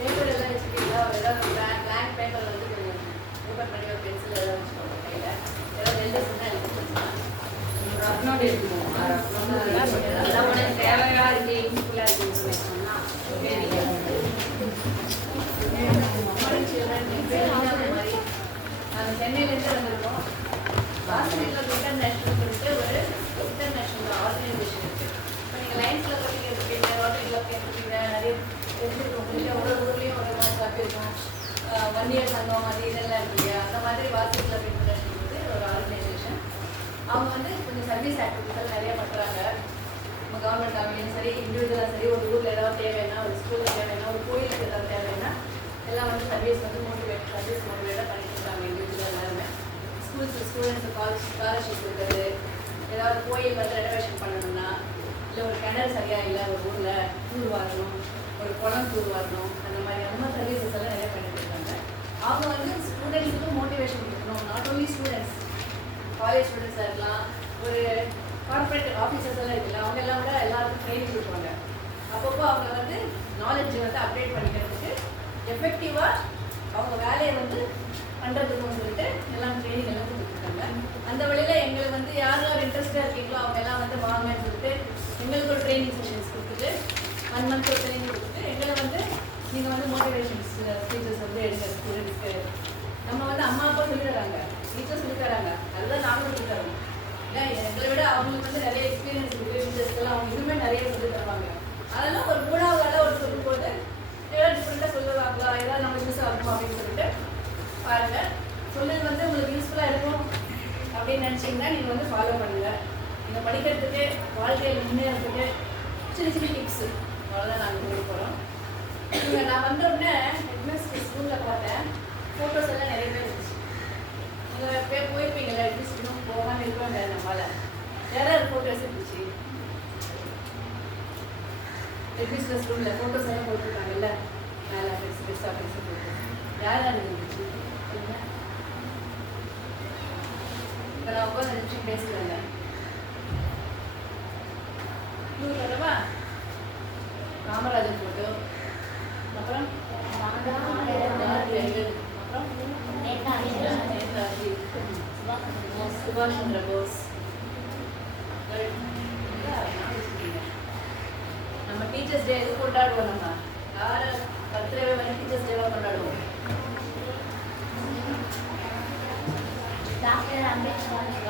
Paper எல்லாம் வச்சுக்கிட்டீங்களா? ஏதாவது blank paper வந்து கொஞ்சம் ஓப்பன் பண்ணி ஒரு பென்சில் ஏதாவது வச்சுக்கோங்க கையில். ஏதாவது எழுத சொன்னால் எழுதிக்கலாம். ரஃப்னோட் எடுத்துக்கோங்க. ரஃப்னோட் தேவையாக இருக்குது, யூஸ்ஃபுல்லாக இருக்குன்னு சொல்லி சொன்னால் நாங்கள் சென்னையிலேருந்து வந்திருக்கோம். வாசனையில் இன்டர்நேஷ்னல் சொல்லிட்டு ஒரு இன்டர்நேஷ்னல் ஆர்கனைசேஷன் இருக்குது. இப்போ நீங்கள் லைன்ஸில் போய் எடுத்துப்பீங்க, ரோட்டரி கிளப் எடுத்துப்பீங்க, நிறைய தெரிஞ்சிருக்கோம். உங்களுக்கு ஒரு ஊர்லேயும் ஒரு மாதிரி கிளப் இருக்கும், வன்னியர் சங்கம் அது இதெல்லாம் இருக்கு இல்லையா? அந்த மாதிரி வாசனை கிளப் இன்டர்நேஷ்னல் வந்து ஒரு ஆர்கனைசேஷன். அவங்க வந்து கொஞ்சம் சர்வீஸ் ஆக்டிவிட்டிஸ் நிறைய பண்ணுறாங்க. நம்ம கவர்மெண்ட் கம்பெனியும் சரி, இண்டிவிஜுவலாக சரி, ஒரு ஊரில் ஏதாவது தேவைன்னா, ஒரு ஸ்கூலில் தேவைன்னா, ஒரு கோயிலுக்கு ஏதாவது தேவைன்னா எல்லாம் வந்து சர்வீஸ் வந்து சர்வீஸ் மோட்டிவேட்டாக பண்ணிட்டு இருக்காங்க. இண்டிவிஜுவலாக எல்லாருமே ஸ்டூடெண்ட்ஸு காலேஜ் ஸ்காலர்ஷிப் இருக்கிறது, ஏதாவது கோயில் வந்து ரெனோவேஷன் பண்ணணும்னா, இல்லை ஒரு கிணறு சரியாக இல்லை ஒரு ஊரில் தூர் வாரணும், ஒரு குளம் தூர் வாரணும், அந்த மாதிரி சர்வீசஸ் எல்லாம் நிறைய பண்ணிட்டு இருக்காங்க. அவங்க வந்து ஸ்டூடெண்ட்ஸுக்கும் மோட்டிவேஷன் கொடுக்கணும். நாட் ஓன்லி ஸ்டூடெண்ட்ஸ், காலேஜ் ஸ்டூடெண்ட்ஸாக இருக்கலாம், ஒரு கார்பரேட் ஆஃபீஸர்ஸ் எல்லாம் இருக்குல்ல, அவங்க எல்லாம் கூட எல்லாருக்கும் ட்ரைனிங் கொடுப்பாங்க. அப்பப்போ அவங்க வந்து நாலேஜ் வந்து அப்டேட் பண்ணிக்கிறதுக்கு எஃபெக்டிவாக அவங்க வேலையை வந்து பண்ணுறதுக்குன்னு சொல்லிட்டு எல்லாம் ட்ரைனிங் எல்லாம் கொடுத்துருக்காங்க. அந்த வழியில் எங்களுக்கு வந்து யார் யார் இன்ட்ரெஸ்டாக இருக்கீங்களோ அவங்க எல்லாம் வந்து வாங்கன்னு சொல்லிட்டு எங்களுக்கு ஒரு ட்ரைனிங் செஷன்ஸ் கொடுத்துட்டு 1 month ஒரு ட்ரைனிங் கொடுத்துட்டு எங்களை வந்து நீங்கள் வந்து மோட்டிவேஷன்ஸ் ஸ்பீச்சஸ் வந்து எடுங்க ஸ்டூடெண்ட்ஸ்க்கு. நம்ம வந்து அம்மா அப்பா சொல்லி தராங்க, டீச்சர்ஸ் சொல்லி தராங்க, அதுதான் நாங்களும் சொல்லி தரோம். ஏன்னா எங்களை விட அவங்களுக்கு வந்து நிறைய எக்ஸ்பீரியன்ஸ் இருக்குது, டீச்சர்ஸ்க்கெல்லாம் அவங்க இதுவுமே நிறைய சொல்லி தருவாங்க. அதெல்லாம் ஒரு 3வது ஆளாக ஒரு சொல்லும்போது ஏதாவது டிஃப்ரெண்ட்டாக சொல்லுவாங்களா, ஏதாவது நம்ம யூஸ் ஆகும் அப்படின்னு சொல்லிட்டு பாருங்கள். சொல்லுறது வந்து உங்களுக்கு யூஸ்ஃபுல்லாக இருக்கும் அப்படின்னு நினச்சிங்கன்னா நீங்கள் வந்து ஃபாலோ பண்ணுங்கள். நீங்கள் படிக்கிறதுக்கு, வாழ்க்கையில் முன்னேறதுக்கு சின்ன சின்ன டிப்ஸு அவ்வளோதான் நாங்கள் கொடுக்க போகிறோம். இங்கே நான் வந்த உடனே ஹெட்மாஸ்டர் ஸ்கூலில் பார்த்தேன், ஃபோட்டோஸ் எல்லாம் நிறைய பேர் இருந்துச்சு. நீங்கள் போயிருப்பீங்களா? அட்லீஸ்ட் இன்னும் போகாமல் இருக்கோம் நம்மளால் யாராவது ஃபோட்டோஸ் இருந்துச்சு. ஹெட்மாஸ்டர் ஸ்கூலில் ஃபோட்டோஸ் எல்லாம் போட்டுருக்காங்கல்ல, மேலே ஆஃபீஸ் பெஸ்ட் ஆஃபீஸ் போட்டு யார் யார் இருந்துச்சு? இப்போ நான் உட்காந்து நினச்சி பேசுகிறேங்க. சொல்லவா? காமராஜர் ஃபோட்டோ, அப்புறம் நேதாஜி, சுபாஷ் சந்திர போஸ். நம்ம டீச்சர்ஸ் டே எது கொண்டாடுவோம்? நம்ம யார் பர்த்டே வந்து டீச்சர்ஸ் டேவாக கொண்டாடுவோம்.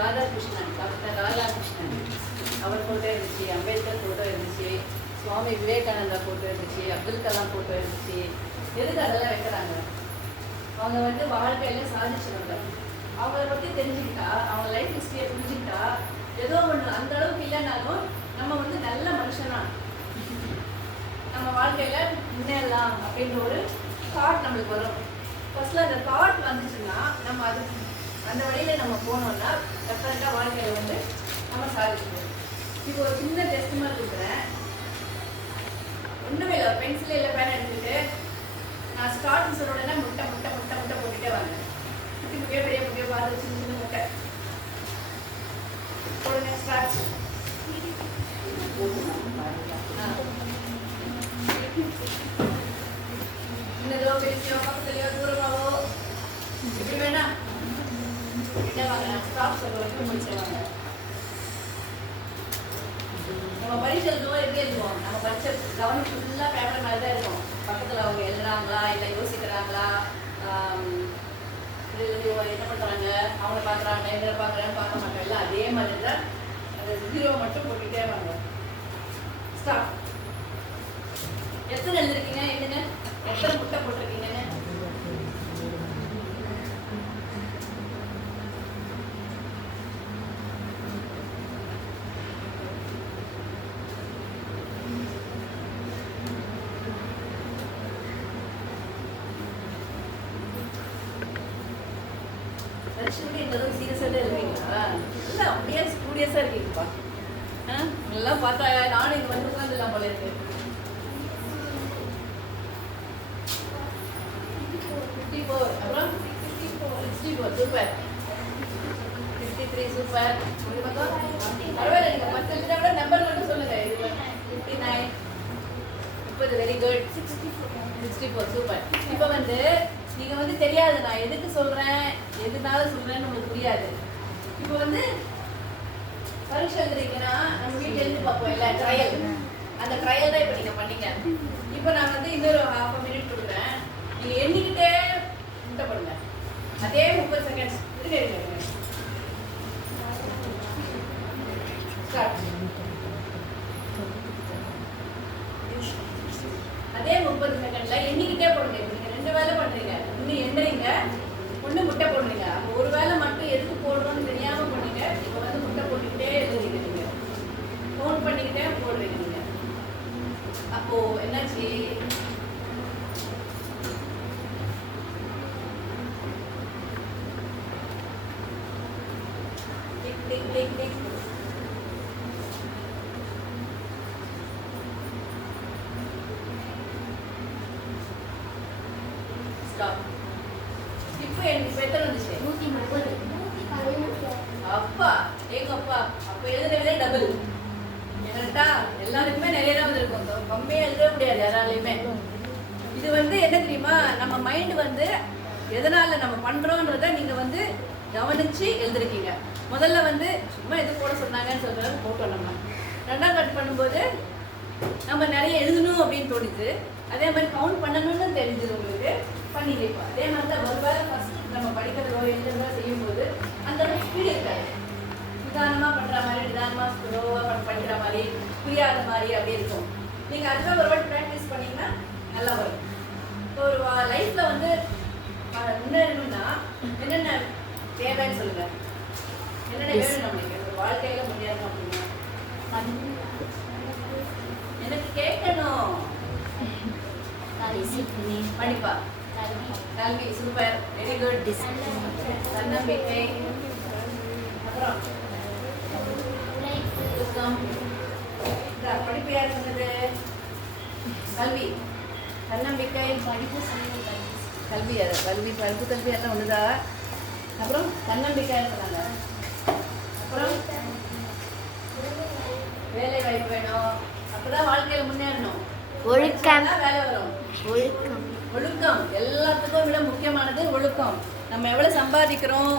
ராதாகிருஷ்ணன், டாக்டர் ராதாகிருஷ்ணன் அவர் ஃபோட்டோ இருந்துச்சு, அம்பேத்கர் ஃபோட்டோ இருந்துச்சு, சுவாமி விவேகானந்தா ஃபோட்டோ இருந்துச்சு, அப்துல் கலாம் ஃபோட்டோ இருந்துச்சு. எதுக்கு அதெல்லாம் வைக்கிறாங்க? அவங்க வந்து வாழ்க்கையில சாதிச்சவங்க. அவங்கள பற்றி தெரிஞ்சுக்கிட்டா, அவங்க லைஃப் ஹிஸ்ட்ரியை புரிஞ்சுக்கிட்டா, ஏதோ ஒன்று அந்த அளவுக்கு இல்லைனாலும் நம்ம வந்து நல்ல மனுஷனா நம்ம வாழ்க்கையில் முன்னேறலாம் அப்படின்ற ஒரு தாட் நம்மளுக்கு வரும். ஃபர்ஸ்ட்ல அந்த தாட் வந்துச்சுன்னா நம்ம அது அந்த வழியில் நம்ம போனோம்னா டெஃபரெண்டாக வாழ்க்கையில் வந்து நம்ம சாதிச்சுக்கணும். இப்போ ஒரு சின்ன டெஸ்ட் மாதிரி கொடுக்குறேன். ஒன்றுமே இல்லை, பென்சில் இல்லை பேன் எடுத்துக்கிட்டு நான் ஸ்டார்ட் சொல்ல உடனே முட்டை முட்டை முட்டை முட்டை போட்டுகிட்டே வாங்க. குட்டி முட்டையோ பெரிய முட்டையோ பார்த்து சின்ன சின்ன முட்டை போடுங்க. ஸ்டார்ட். சின்னதோ பெருசோ பக்கத்துலையோ தூரமாவோ இப்படி வேணா வாங்க. ஸ்டாப் சொல்ல வரைக்கும் முடிச்சவாங்க. நம்ம பரிசு எழுதுவோம், எப்படி எழுதுவோம்? நம்ம பரிசை கவனம் ஃபுல்லாக பேப்பர் மேலே தான் இருக்கும். பக்கத்தில் அவங்க எழுதுறாங்களா, இல்லை யோசிக்கிறாங்களா, என்ன பண்ணுறாங்க, அவங்கள பார்க்குறாங்க, எங்களை பார்க்குறான்னு பார்க்க மாட்டோம். எல்லாம் அதே மாதிரி தான் அந்த 0 மட்டும் போட்டுக்கிட்டே வாங்க. ஸ்டாப். எத்தனை எழுதிருக்கீங்க? என்னங்க எத்தனை முட்டை போட்டிருக்கீங்கன்னு? பரிசுக்கு இந்த அளவுக்கு சீரியஸாக தான் இருக்கீங்களா? இல்லை அப்படியே ஸ்டூடியஸாக இருக்கீங்கப்பா. எல்லாம் பார்த்தா நானும் இங்கே வந்து உட்காந்துலாம் போல இருக்கு. 54, அப்புறம் 64 சூப்பர். 53 சூப்பர். பரவாயில்ல, நீங்கள் 10 விட நம்பர் மட்டும் சொல்லுங்க. இது வருது, வெரி குட். 64 சூப்பர். இப்போ வந்து நீங்க வந்து தெரியாது நான் எதுக்கு சொல்றேன் எதுனால சொல்றேன்னு உங்களுக்கு புரியாது. இப்போ வந்து பரீட்சை எழுதுறீங்கன்னா நம்ம வீட்டில் எழுதி பார்ப்போம் இல்லை ட்ரையல், அந்த ட்ரையல் தான் இப்போ நீங்கள் பண்ணீங்க. இப்போ நான் வந்து இன்னொரு ½ மினிட் கொடுக்குறேன், நீங்கள் எண்ணிக்கிட்டே முட்டை பண்ணுங்க. அதே 30 செகண்ட்ஸ் இருங்க. அதே 30 செகண்ட்ல எண்ணிக்கிட்டே போடுங்க. நீங்க 2 வேலை பண்றீங்க, ஒண்ணு எண்ணுறீங்க, ஒண்ணு முட்டை போடுறீங்க. அப்போ ஒரு வேலை மட்டும் எதுக்கு போடுறோம்னு தெரியாம பண்ணீங்க. இப்போ வந்து முட்டை போட்டுக்கிட்டே எழுதுறீங்க, நீங்க ஃபோன் பண்ணிக்கிட்டே போடுறீங்க நீங்க. அப்போ என்னாச்சு? Tick tick tick tick. இப்போ எனக்கு எத்தனை வந்துச்சு? 130. அப்பா எங்க அப்பா அப்ப எழுதுறதே டபுள். என்னட்டா எல்லாருக்குமே நிறைய தான் வந்திருக்கும், கம்மியாக எழுத முடியாது யாராலையுமே. இது வந்து என்ன தெரியுமா, நம்ம மைண்ட் வந்து எதனால நம்ம பண்றோன்றத நீங்க வந்து கவனிச்சு எழுதிருக்கீங்க. முதல்ல வந்து சும்மா எது போட சொன்னாங்கன்னு சொல்றது போட்டோம். நம்ம 2ஆம் கட் பண்ணும்போது நம்ம நிறைய எழுதணும் அப்படின்னு தோணுது. அதே மாதிரி கவுண்ட் பண்ணணும்னு தெரிஞ்சது உங்களுக்கு, பண்ணிருப்போம். அதே மாதிரி தான் ஒருவேளை ஃபர்ஸ்ட் நம்ம படிக்கிறதோ எழுதுறதோ செய்யும்போது அந்த ஸ்பீடு இருக்காது. நிதானமாக பண்ணுற மாதிரி, நிதானமாக ஸ்லோவாக படிக்கிற மாதிரி, புரியாத மாதிரி அப்படி இருக்கும். நீங்கள் அதுதான் ஒரு வாட்டி ப்ராக்டிஸ் பண்ணிங்கன்னா நல்லா வரும். இப்போ ஒரு லைஃப்பில் வந்து முன்னேறணும்னா என்னென்ன தேவைன்னு சொல்லுங்கள். என்னென்ன வேணும் நம்மளுக்கு ஒரு வாழ்க்கையில் முன்னேறணும் அப்படின்னா? எனக்கு கேட்கணும். படிப்பா, கல்வி, சூப்பர், வெரி குட். தன்னம்பிக்கை, அப்புறம் படிப்பு யார் சொன்னது? கல்வி, தன்னம்பிக்கை, படிப்பு கல்வி. அது கல்வி, படிப்பு, கல்வி எல்லாம் ஒண்ணுதான். அப்புறம் தன்னம்பிக்கை சொன்னாங்க. அப்புறம் வேலை வாய்ப்பு வேணும், அப்பதான் வாழ்க்கையில முன்னேறணும். ஒழுக்கம், வேலை வரும். ஒழுக்கம், ஒழுக்கம் எல்லாத்துக்கும் விட முக்கியமானது ஒழுக்கம். நம்ம எவ்வளவு சம்பாதிக்கிறோம்,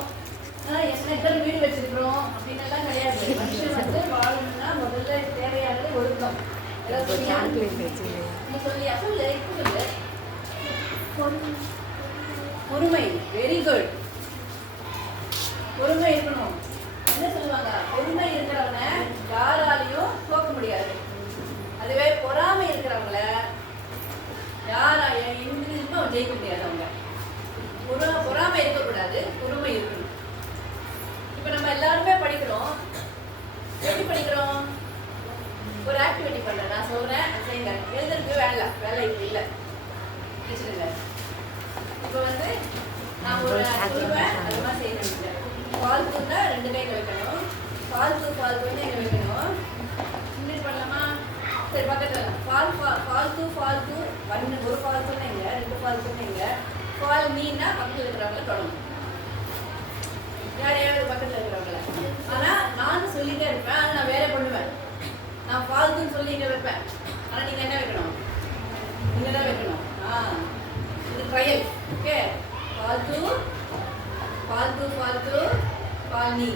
எத்தனை வீடு வச்சிருக்கிறோம் அப்படின்னு எல்லாம் கிடையாது. மனுஷன் வந்து வாழணும்னா முதல்ல தேவையானது ஒழுக்கம். பொறுமை, வெரி குட். பொறுமை இருக்கணும். என்ன சொல்லுவாங்க, பொறுமை இருக்கிறவங்க யாராலையும் தோக்க முடியாது. அதுவே பொறாமை இருக்கிறவங்கள யாராலையும் எங்கிருந்தும் ஜெயிக்க முடியாது. அவங்க பொறாமை இருக்கக்கூடாது, பொறுமை இருக்கணும். இப்ப நம்ம எல்லாருமே படிக்கிறோம். எப்படி படிக்கிறோம்? ஒரு ஆக்டிவிட்டி பண்றேன், நான் சொல்றேன் செய்யுங்க. எழுதுறதுக்கு வேலை இப்ப இல்லை வச்சுருங்க. இப்போ வந்து நான் ஒரு சொல்லுவேன், அது மாதிரி செய்யணும். பால் தூண்டா 2 கையில் வைக்கணும். பால் தூண்டு எங்க வைக்கணும். இன்னும் பண்ணலாமா? சரி, பக்கத்தில் பால் தூ ஒரு பால் தூண் எங்க, 2 பால் தூண் எங்க, பால் மீனா பக்கத்தில் இருக்கிறவங்கள தொடணும். யாரையாவது பக்கத்தில் இருக்கிறவங்கள. ஆனால் நான் சொல்லிட்டே இருப்பேன், ஆனால் நான் வேலை பண்ணுவேன். நான் ஃபால்த்துன்னு சொல்லி இங்கே வைப்பேன், ஆனால் நீங்கள் என்ன வைக்கணும்? நீங்கள் தான் வைக்கணும். இது ட்ரையல். ஓகே, ஃபால்த்து பால் நீ.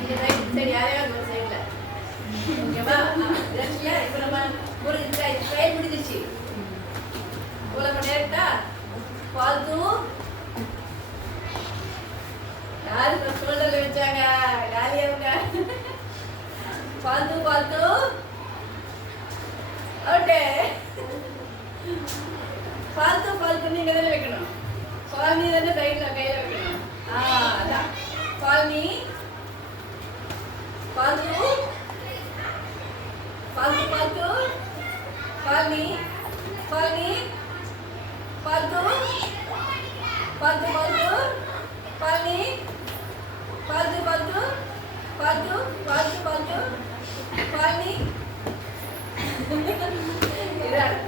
இந்த சைடு சரி, யாரையாவது ஒரு சைடில். ஓகேவா? இப்போ நம்ம ஒரு ட்ரையல் முடிஞ்சிச்சு. இவ்வளோ டேரக்டா ஃபால்த்து யாரு ஷோல்டர்ல வச்சாங்க, காலியாவுங்க. ஃபால்த்து ஓகே. ஃபால்த்து நீங்க தானே வைக்கணும். ஃபால் நீ தானே சைட்ல கையில வைக்கணும். அதான் ஃபால் நீ. ஃபால்த்து ஃபால் நீ.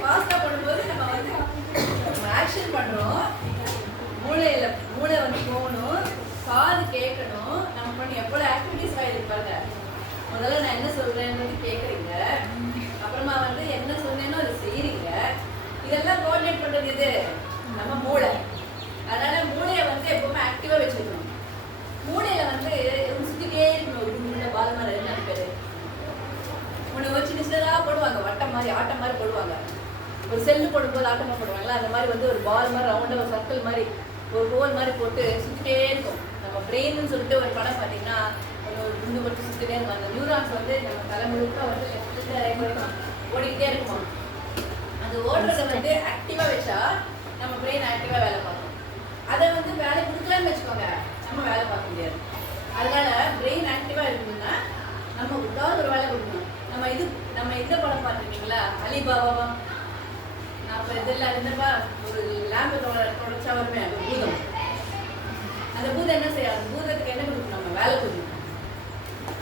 பாஸ்டா பண்ணும்போது நம்ம வந்து ஆக்ஷன் பண்றோம். மூளை வந்து போகணும், காது கேட்கணும். நம்ம பண்ணி எவ்வளவு ஆக்டிவிட்டிஸ் ஆயிருப்பாங்க. முதல்ல நான் என்ன சொல்றேன்னு கேட்குறீங்க, அப்புறமா வந்து என்ன சொன்னேனோ அதை செய்யறீங்க. போடுவாங்க, வட்டம் மாதிரி ஆட்டம் மாதிரி போடுவாங்க. ஒரு செல்லு போடும்போது ஆட்டமாக போடுவாங்களா, அந்த மாதிரி வந்து ஒரு பால் மாதிரி ரவுண்டாக ஒரு சர்க்கிள் மாதிரி ஒரு ஹோல் மாதிரி போட்டு சுற்றிட்டே இருக்கும். நம்ம பிரெயின்னு சொல்லிட்டு ஒரு படம் பார்த்தீங்கன்னா ஒரு குண்டு போட்டு சுற்றிட்டே இருக்கும். அந்த நியூரான்ஸ் வந்து நம்ம தலை முழுக்க வந்து ஓடிக்கிட்டே இருக்குமா. அது ஓடுறத வந்து ஆக்டிவாக வச்சா நம்ம பிரெயின் ஆக்டிவாக வேலை பார்க்கும். அதை வந்து வேலை கொடுக்கலான்னு வச்சுக்கோங்க, நம்ம வேலை பார்க்க முடியாது. அதனால பிரெயின் ஆக்டிவாக இருக்கணும்னா நம்ம ஏதாவது ஒரு வேலை கொடுக்கணும். நம்ம இந்த படம் பார்த்துருக்கீங்களா, அலிபாபா? நான் இப்போ இதெல்லாம் இருந்தப்பா ஒரு லேம்பு தொடச்சா வருமே அந்த பூதம். அந்த பூதம் என்ன செய்யாது? அந்த பூதத்துக்கு என்ன கொடுக்கணும்? நம்ம வேலை கொடுக்கணும்.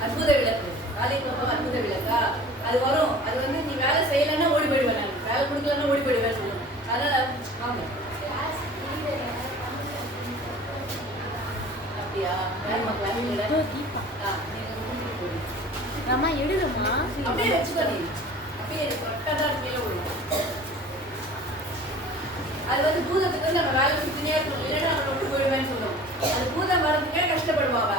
அற்புத விளக்கு, அலிபாபா அற்புத விளக்கா, அது வரும். அது வந்து நீ வேலை செய்யலைன்னா ஓடி போயிடுவேன், நான் வேலை கொடுக்கலன்னா ஓடி போயிடுவேன் சொல்லணும். அதனால வாங்க. அப்படியா? அம்மா எடுங்கம்மா. அப்படியே வச்சுக்கோ, நீ அப்படியே கரெக்டாக தான் கீழே விழும். அது வந்து பூதத்துக்கு வந்து நம்ம வேலை கொடுத்துனே இருக்கணும், இல்லைன்னா நம்ம விட்டு போயிடுவேன்னு சொல்லுவோம். அது பூதம் வரதுக்கே கஷ்டப்படுவாங்க.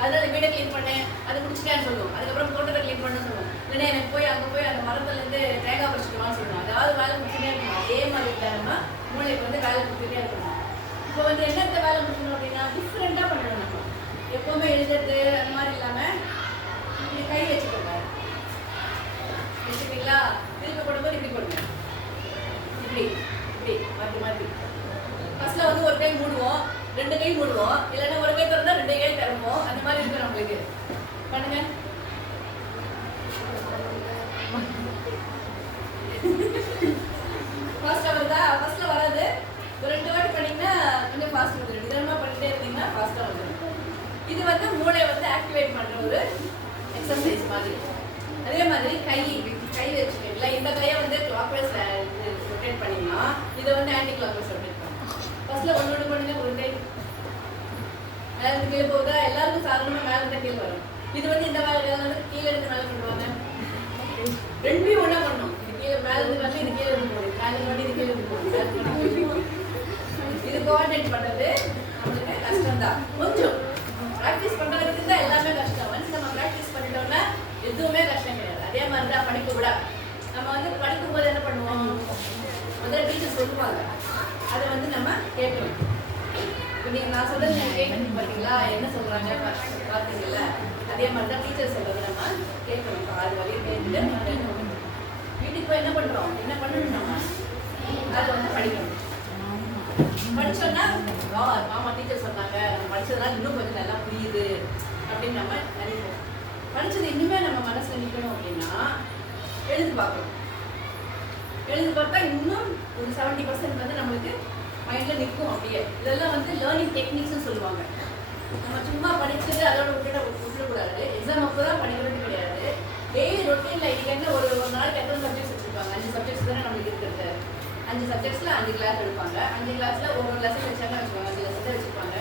அதனால வீடை க்ளீன் பண்ணேன், அதை முடிச்சிட்டேன்னு சொல்லுவோம். அதுக்கப்புறம் தோட்டத்தை க்ளீன் பண்ண சொல்லுவோம். இல்லைன்னா எனக்கு போய் அங்கே போய் அந்த மரத்துலேருந்து தேங்காய் பறிச்சுட்டுவான்னு சொல்லுவோம். அதாவது வேலை முடிச்சுட்டே இருக்கணும். அதே மாதிரி நம்ம மூளைக்கு வந்து வேலை கொடுத்துட்டே இருக்கணும். இப்போ வந்து என்னத்த வேலை முடிக்கணும் அப்படின்னா டிஃப்ரெண்ட்டாக பண்ணணும். நம்ம எப்போவுமே எழுதுறது அந்த மாதிரி இல்லாமல் இப்படி கை வச்சுக்கோங்க. வச்சுக்கிங்களா? திருப்பி போடும்போது இப்படி போடுங்க, இப்படி இப்படி மாற்றி மாற்றி. ஃபர்ஸ்ட்ல வந்து ஒரு கை மூடுவோம், 2 கை மூடுவோம், இல்லைன்னா ஒரு கை திறந்தா 2 கை திறப்போம். அந்த மாதிரி இருக்கு நம்மளுக்கு. பண்ணுங்க. ஃபாஸ்ட்டாக வருதா? ஃபர்ஸ்ட்ல வராது. ஒரு 2 வாட்டி பண்ணிங்கன்னா கொஞ்சம் ஃபாஸ்ட் வந்துடும். நிதானமாக பண்ணிட்டே இருந்தீங்கன்னா ஃபாஸ்ட்டாக வந்துடும். இது வந்து மூளை வந்து ஆக்டிவேட் பண்ணுற ஒரு எக்ஸசைஸ் மாதிரி. அதே மாதிரி கை வச்சுக்கல, இந்த கையை வந்து கிளாக் வைஸ் ரொட்டேட் பண்ணிங்கன்னா இதை வந்து ஆன்டி கிளாக் வைஸ் ரொட்டேட் பண்ணும். ஃபர்ஸ்ட்ல ஒன்று பண்ணுங்க, ஒரு கை மேலே இருந்து கீழே போகுதா, எல்லாருக்கும் சாதாரணமாக மேலே இருந்து கீழே வரும். இது வந்து இந்த வேலை வந்து கீழே இருந்து மேலே பண்ணுவாங்க. ரெண்டுமே ஒன்றா பண்ணணும். இது கீழே மேலே இருந்து வந்து இது கீழே இருந்து போகுது, மேலே இருந்து இது கீழே இருந்து போகுது. இது கோஆர்டினேட் பண்ணுறது நம்மளுக்கு கஷ்டம்தான். கொஞ்சம் ப்ராக்டிஸ் பண்ணுறதுக்கு தான் எல்லாமே கஷ்டம். வந்து நம்ம ப்ராக்டிஸ் பண்ணிட்டோம்னா எதுவுமே கஷ்டம் கிடையாது. அதே மாதிரி தான் படிப்பு கூட. நம்ம வந்து படிக்கும்போது என்ன பண்ணுவோம், முதல்ல டீச்சர் சொல்லுவாங்க, அதை வந்து நம்ம கேட்கணும். இப்போ நீங்கள் நான் சொல்கிறது நீங்கள் கேட்கணும் பார்த்தீங்களா, என்ன சொல்கிறாங்க பார்த்தீங்களா? அதே மாதிரி தான் டீச்சர் சொல்கிறது நம்ம கேட்கணும். இப்போ அது வரையும் கேட்டுட்டு வீட்டுக்கு போய் என்ன பண்ணுறோம், என்ன பண்ணணும், நம்ம அதை வந்து படிக்கணும். படிச்சோன்னா மாமா டீச்சர் சொன்னாங்க, நம்ம படிச்சதுனால இன்னும் கொஞ்சம் நல்லா புரியுது அப்படின்னு நம்ம நினைப்போம். படிச்சது இன்னுமே நம்ம மனசுல நிற்கணும் அப்படின்னா எழுதி பார்க்கணும். எழுதி பார்த்தா இன்னும் ஒரு 70% வந்து நம்மளுக்கு மைண்ட்ல நிற்கும் அப்படியே. இதெல்லாம் வந்து லேர்னிங் டெக்னிக்ஸ்னு சொல்லுவாங்க. நம்ம சும்மா படிச்சது அதோட விட்டுக்கூடாது. எக்ஸாம் அப்போ தான் படிக்கிறது கிடையாது. டெய்லி ரொட்டீனில் இது என்ன ஒரு நாளைக்கு எத்தனை சப்ஜெக்ட்ஸ் வச்சுருப்பாங்க? 5 சப்ஜெக்ட்ஸ் தானே நம்மளுக்கு இருக்கிறது. 5 சப்ஜெக்ட்ஸில் 5 கிளாஸ் எடுப்பாங்க. 5 கிளாஸில் ஒவ்வொரு லெசன் வச்சாங்க வச்சுக்கோங்க, 5 லெசன் வச்சுருப்பாங்க.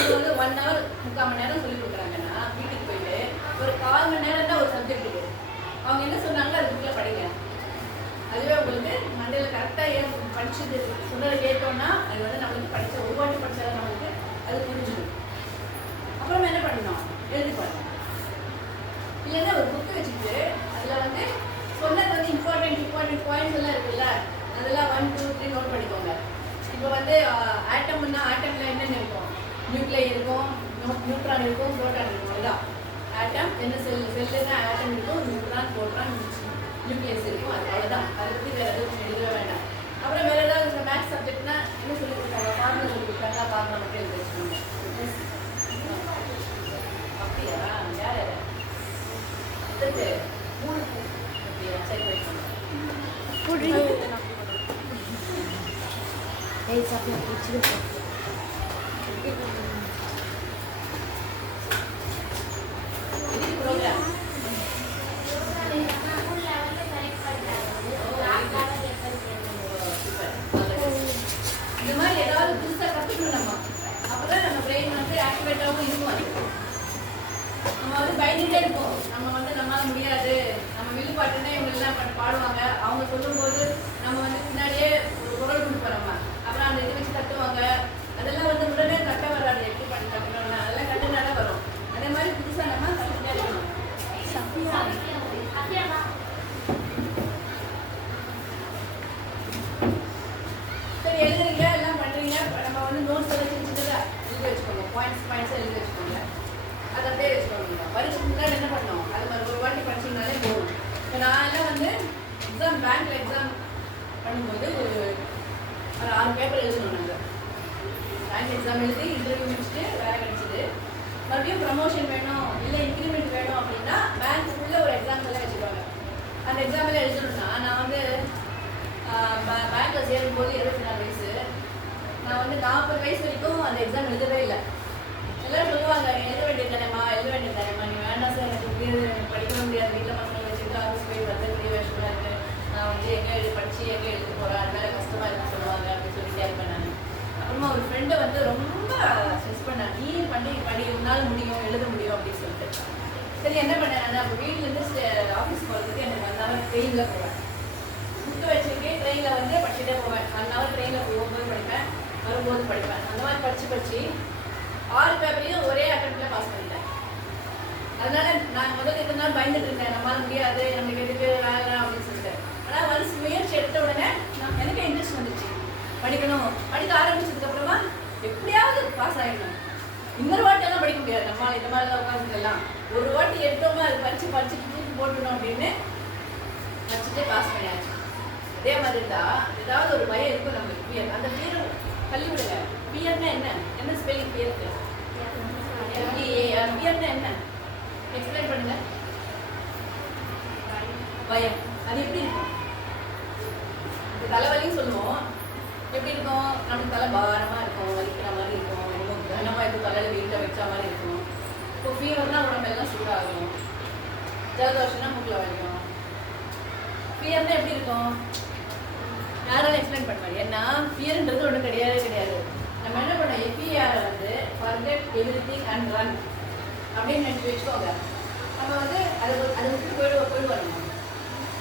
இது வந்து 1 hour 3/4 மணி நேரம் சொல்லி கொடுக்குறாங்கன்னா வீட்டுக்கு போயிட்டு ஒரு 1/4 மணி நேரம் தான் ஒரு சப்ஜெக்ட் இருக்குது. அவங்க என்ன சொன்னாங்களோ அது புக்கில் படிங்க. அதுவே உங்களுக்கு மண்டையில் கரெக்டாக ஏன் படிச்சது சொன்னதை கேட்டோம்னா அது வந்து நம்மளுக்கு படித்த ஒரு வாட்டி படித்தாலும் நம்மளுக்கு அது புரிஞ்சிடும். அப்புறம் என்ன பண்ணணும், எழுதி பாருங்க. இல்லைன்னா ஒரு புக்கு வச்சுட்டு அதில் வந்து சொன்னது வந்து இம்பார்ட்டன்ட் பாயிண்ட்ஸ் எல்லாம் இருக்குல்ல, அதெல்லாம் 1, 2, 3 நோட் பண்ணிக்கோங்க. இப்போ வந்து ஆட்டம்னா ஆட்டமில் என்னென்ன இருக்கும், நியூக்ளியை இருக்கும், நியூட்ரான் இருக்கும், புரோட்டான் இருக்கும். அதுதான் ஆட்டம். என்ன செல்லுன்னா ஆட்டம் இருக்கும், நியூட்ரான், புரோட்டான், நியூக்ளியஸ் இருக்கும். அது அவ்வளோதான். அதை பற்றி வேறு எதுவும் எழுதவே வேண்டாம். அப்புறம் வேறு ஏதாவது மேத்ஸ் சப்ஜெக்ட்னா என்ன சொல்லி கொடுத்தாங்க, ஃபார்முலா சொல்லி கொடுத்தாங்க, ஃபார்முலா மட்டும் எழுதி வச்சுக்கோங்க. அப்படியா? யார் யார் இதுக்கு 3 அப்படியா? சரி போயிட்டு ப்ரோக்ராம் இந்த மாதிரி ஏதாவது புதுசாக கற்றுக்கணும் நம்ம. அப்போதான் நம்ம பிரெயின் வந்து ஆக்டிவேட்டாகவும் இருக்கும். நம்ம வந்து பயந்துட்டே இருப்போம், நம்ம வந்து நம்மளால முடியாது, நம்ம வில்லுப்பாட்டுன்னு இவங்கெல்லாம் பாடுவாங்க, அவங்க சொல்லும்போது நம்ம வந்து பின்னாடியே ஒரு குரல் கொடுப்போம். நம்ம அப்புறம் அந்த இதை வச்சு தட்டுவாங்க. அதெல்லாம் வந்து உடனே தட்ட வராது. எப்படி பண்ணி தட்டணும்னா அதெல்லாம் கட்டுனால வரும். அதே மாதிரி புதுசாக நம்ம கற்றுக்கிட்டே இருக்கணும். எக்ஸாம் பேங்க்ல எக்ஸாம் பண்ணும்போது ஒரு 6 பேப்பர் எழுதணும் நாங்கள். பேங்க் எக்ஸாம் எழுதி இன்டர்வியூ முடிச்சுட்டு வேலை கிடைச்சிது. மறுபடியும் ப்ரமோஷன் வேணும் இல்லை இன்க்ரிமெண்ட் வேணும் அப்படின்னா பேங்க்குள்ளே ஒரு எக்ஸாம் எல்லாம் வச்சுருவாங்க. அந்த எக்ஸாம் எழுதணும்னா நான் வந்து பேங்க்கில் சேரும்போது 24 வயசு. நான் வந்து 40 வயசு வரைக்கும் அந்த எக்ஸாம் எழுதவே இல்லை. எல்லோரும் சொல்லுவாங்க எழுத வேண்டியது தானேம்மா நீ வேண்டாம் சார், எனக்கு படிக்க முடியாது, வீட்டில் பசங்களை வச்சுட்டு ஆஃபீஸ் போய் பெரிய விஷயமா இருக்குது, நான் வந்து எங்கே படித்து எங்கே எழுத போகிறேன், அதனால கஷ்டமாக இருக்குன்னு சொல்லுவாங்க அப்படின்னு சொல்லி கேட்பேன் நான். அப்புறமா ஒரு ஃப்ரெண்டை வந்து ரொம்ப ஸ்ட்ரெஸ் பண்ணேன், நீ படி உன்னால் முடியும் எழுத முடியும் அப்படின்னு சொல்லிட்டு. சரி என்ன பண்ணேன் நான், அப்போ வீட்டிலேருந்து ஆஃபீஸ் போகிறதுக்கு எனக்கு 1 hour ட்ரெயினில் போவேன். புக்கு வச்சுருக்கேன், ட்ரெயினில் வந்து படிச்சுட்டே போவேன். 1 hour ட்ரெயினில் போகும்போது படிப்பேன், வரும்போது படிப்பேன். அந்த மாதிரி படித்து 6 பேப்பரையும் ஒரே அட்டெம்ப்டில் பாஸ் பண்ணிட்டேன். அதனால நான் முதல்ல இத்தனை நாள் பயந்துட்டு இருந்தேன், நம்மளால முடியாது, நமக்கு எதுக்கு வேலை அப்படின்னு சொல்லிட்டு. ஆனால் ஒன்ஸ் முயற்சி எடுத்த உடனே எனக்கு இன்ட்ரெஸ்ட் வந்துச்சு, படிக்கணும். படிக்க ஆரம்பிச்சதுக்கப்புறமா எப்படியாவது பாஸ் ஆகிடணும். இன்னொரு வாட்டியெல்லாம் படிக்க முடியாது, நம்மளால் இந்த மாதிரிலாம் உட்காந்துக்கலாம். ஒரு வாட்டி எடுத்தோமா அது படிச்சுட்டு தூக்கி போட்டணும் அப்படின்னு படிச்சுட்டே பாஸ் பண்ணியாச்சு. அதே மாதிரி தான் ஏதாவது ஒரு பயம் இருக்கும் நம்மளுக்கு, பியர். அந்த பியரை தள்ளி விடுங்க. பியர்னா என்ன ஸ்பெல்லிங் பியருக்கு? பியர்னா என்ன எக்ஸ்பிளைன் பண்ணுங்க. பயம். அது எப்படி இருக்கும்? தலைவலின்னு சொல்லுவோம். எப்படி இருக்கும்? நமக்கு தலை பாரமாக இருக்கும், வலிக்கிற மாதிரி இருக்கும், ரொம்ப கனமாக இருக்கும், தலையில் வீட்டை வச்ச மாதிரி இருக்கும். இப்போ ஃபீவர்னா உடம்பெல்லாம் சூடாகும், ஜலதோஷம்னா மூக்கில் வலிக்கும். ஃபியர்னா எப்படி இருக்கும்? யாராலும் எக்ஸ்பிளைன் பண்ணுவாங்க. ஏன்னா ஃபியர்ன்றது ஒன்றும் கிடையாது. நம்ம என்ன பண்ணோம், எஃபிஆரை வந்து ஃபர்கெட் எவ்ரிதிங் அண்ட் ரன் அப்படின்னு நினச்சி வச்சுக்கோங்க. நம்ம வந்து அதை விட்டு போயிடுவோம்.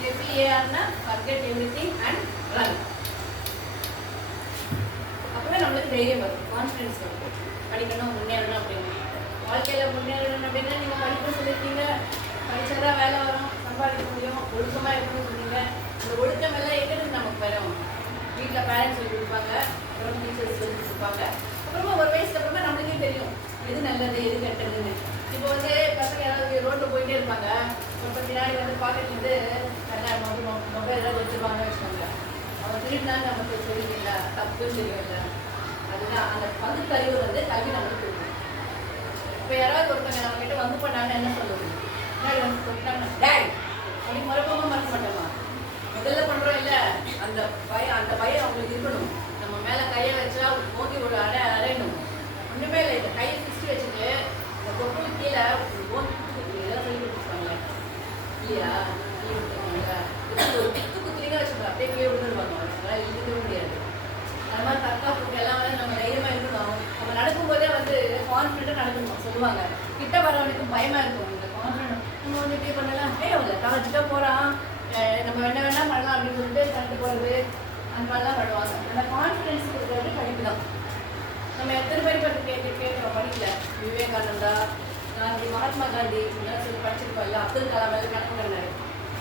எஃபிஏஆர்னா ஃபர்கெட் எவ்ரிதிங் அண்ட் ரன். அப்போ நம்மளுக்கு தைரியம் வரும், கான்ஃபிடன்ஸ் வரும், படிக்கணும், முன்னேறணும் அப்படின்னு. வாழ்க்கையில் முன்னேறணும் அப்படின்னா நீங்கள் படிக்க சொல்லியிருக்கீங்க, படித்தாதான் வேலை வரும், சம்பாதிக்க முடியும், ஒழுக்கமாக இருக்கணும்னு சொன்னீங்க. அந்த ஒழுக்கம் எல்லாம் எங்கிருந்து நமக்கு வரும்? வீட்டில் பேரண்ட்ஸ் சொல்லி கொடுப்பாங்க, அப்புறம் டீச்சர்ஸ் சொல்லி கொடுப்பாங்க. அப்புறமா ஒரு வயசுக்கு அப்புறமா நம்மளுக்கே தெரியும் எது நல்லது எது கெட்டதுன்னு. இப்போ வந்து பசங்க ஏதாவது ரோட்டில் போயிட்டே இருப்பாங்க, இப்போ பின்னாடி வந்து பாக்கெட் வந்து மொபைல் ஏதாவது வச்சுருப்பாங்க. அவங்க திருடினாலும் நமக்கு தெரியல, தப்புன்னு தெரியல. அதுதான் அந்த பகுத்தறிவு வந்து கல்வி நம்மளுக்கு கொடுக்கும். இப்போ யாராவது ஒருத்தவங்க நம்ம கிட்ட வந்து பண்ணாங்கன்னு என்ன சொல்லுவது? முன்னாடி வந்து சொல்லிட்டாங்க டேய் அப்படின்னு மறக்காம மறக்க மாட்டோமா? முதல்ல பண்ணுறோம் இல்லை, அந்த பயம் அவங்களுக்கு இருக்கணும். நம்ம மேலே கையை வச்சா மோதி ஒரு அரையணும். ஒன்றுமே இல்லை, இந்த கையை பிடிச்சி வச்சுட்டு இந்த கொப்பு கீழே இதெல்லாம் சொல்லி கொடுத்துருப்பாங்களே இல்லையா? ஒரு குத்துறீங்க வச்சுக்கோங்க, அப்படியே கீழே விழுந்துருவாங்க. அதனால இருக்கவே முடியாது. அது மாதிரி தற்காப்புக்கு எல்லாம் வந்து நம்ம தைரியமாக இருக்கணும். நம்ம நடக்கும்போதே வந்து கான்ஃபிடென்ட்டாக நடக்கணும். சொல்லுவாங்க கிட்ட வரவனுக்கு பயமாக இருக்கும். இந்த கான்ஃபிடென்ட் நம்ம வந்து இப்படி பண்ணலாம், அவ்வளோ காலேஜுக்கா போகிறான், நம்ம என்ன வேணால் பண்ணலாம் அப்படின்னு சொல்லிட்டு கண்டு போகிறது, அந்த மாதிரிலாம் பண்ணுவாங்க. அந்த கான்ஃபிடென்ஸ் கொடுக்குறது படிப்பு தான். நம்ம எத்தனை பேர் கேட்குறோம் படிக்கல. விவேகானந்தா, காந்தி, மகாத்மா காந்தி இதெல்லாம் சொல்லி படிச்சிருக்கோம்ல. அப்துல் கலாம் எல்லாம் கணக்கு பண்ணாரு,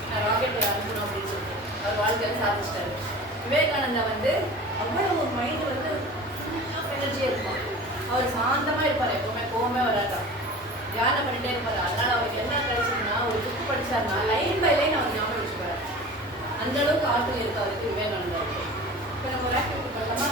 நான் ராக்கெட் அனுப்பணும் அப்படின்னு சொல்லிட்டு அவர் வாழ்க்கையில சாதிச்சிட்டாரு. விவேகானந்தா வந்து அவ்வளோ மைண்டு வந்து எனர்ஜியாக இருக்கும். அவர் சாந்தமாக இருப்பார், எப்போவுமே கோவமே வராதா, தியானம் பண்ணிட்டே இருப்பார். அதனால் அவருக்கு என்ன கிடைச்சதுன்னா, ஒரு புக்கு படித்தாருன்னா லைன் பை லைன் அவர் ஞாபகம் வச்சுப்பார். அந்த அளவுக்கு ஆற்றல் இருக்கு அவருக்கு, விவேகானந்தா இருக்கு. இப்போ நம்ம ஒரு ஆக்டிவிட்டி பண்ணலாமா?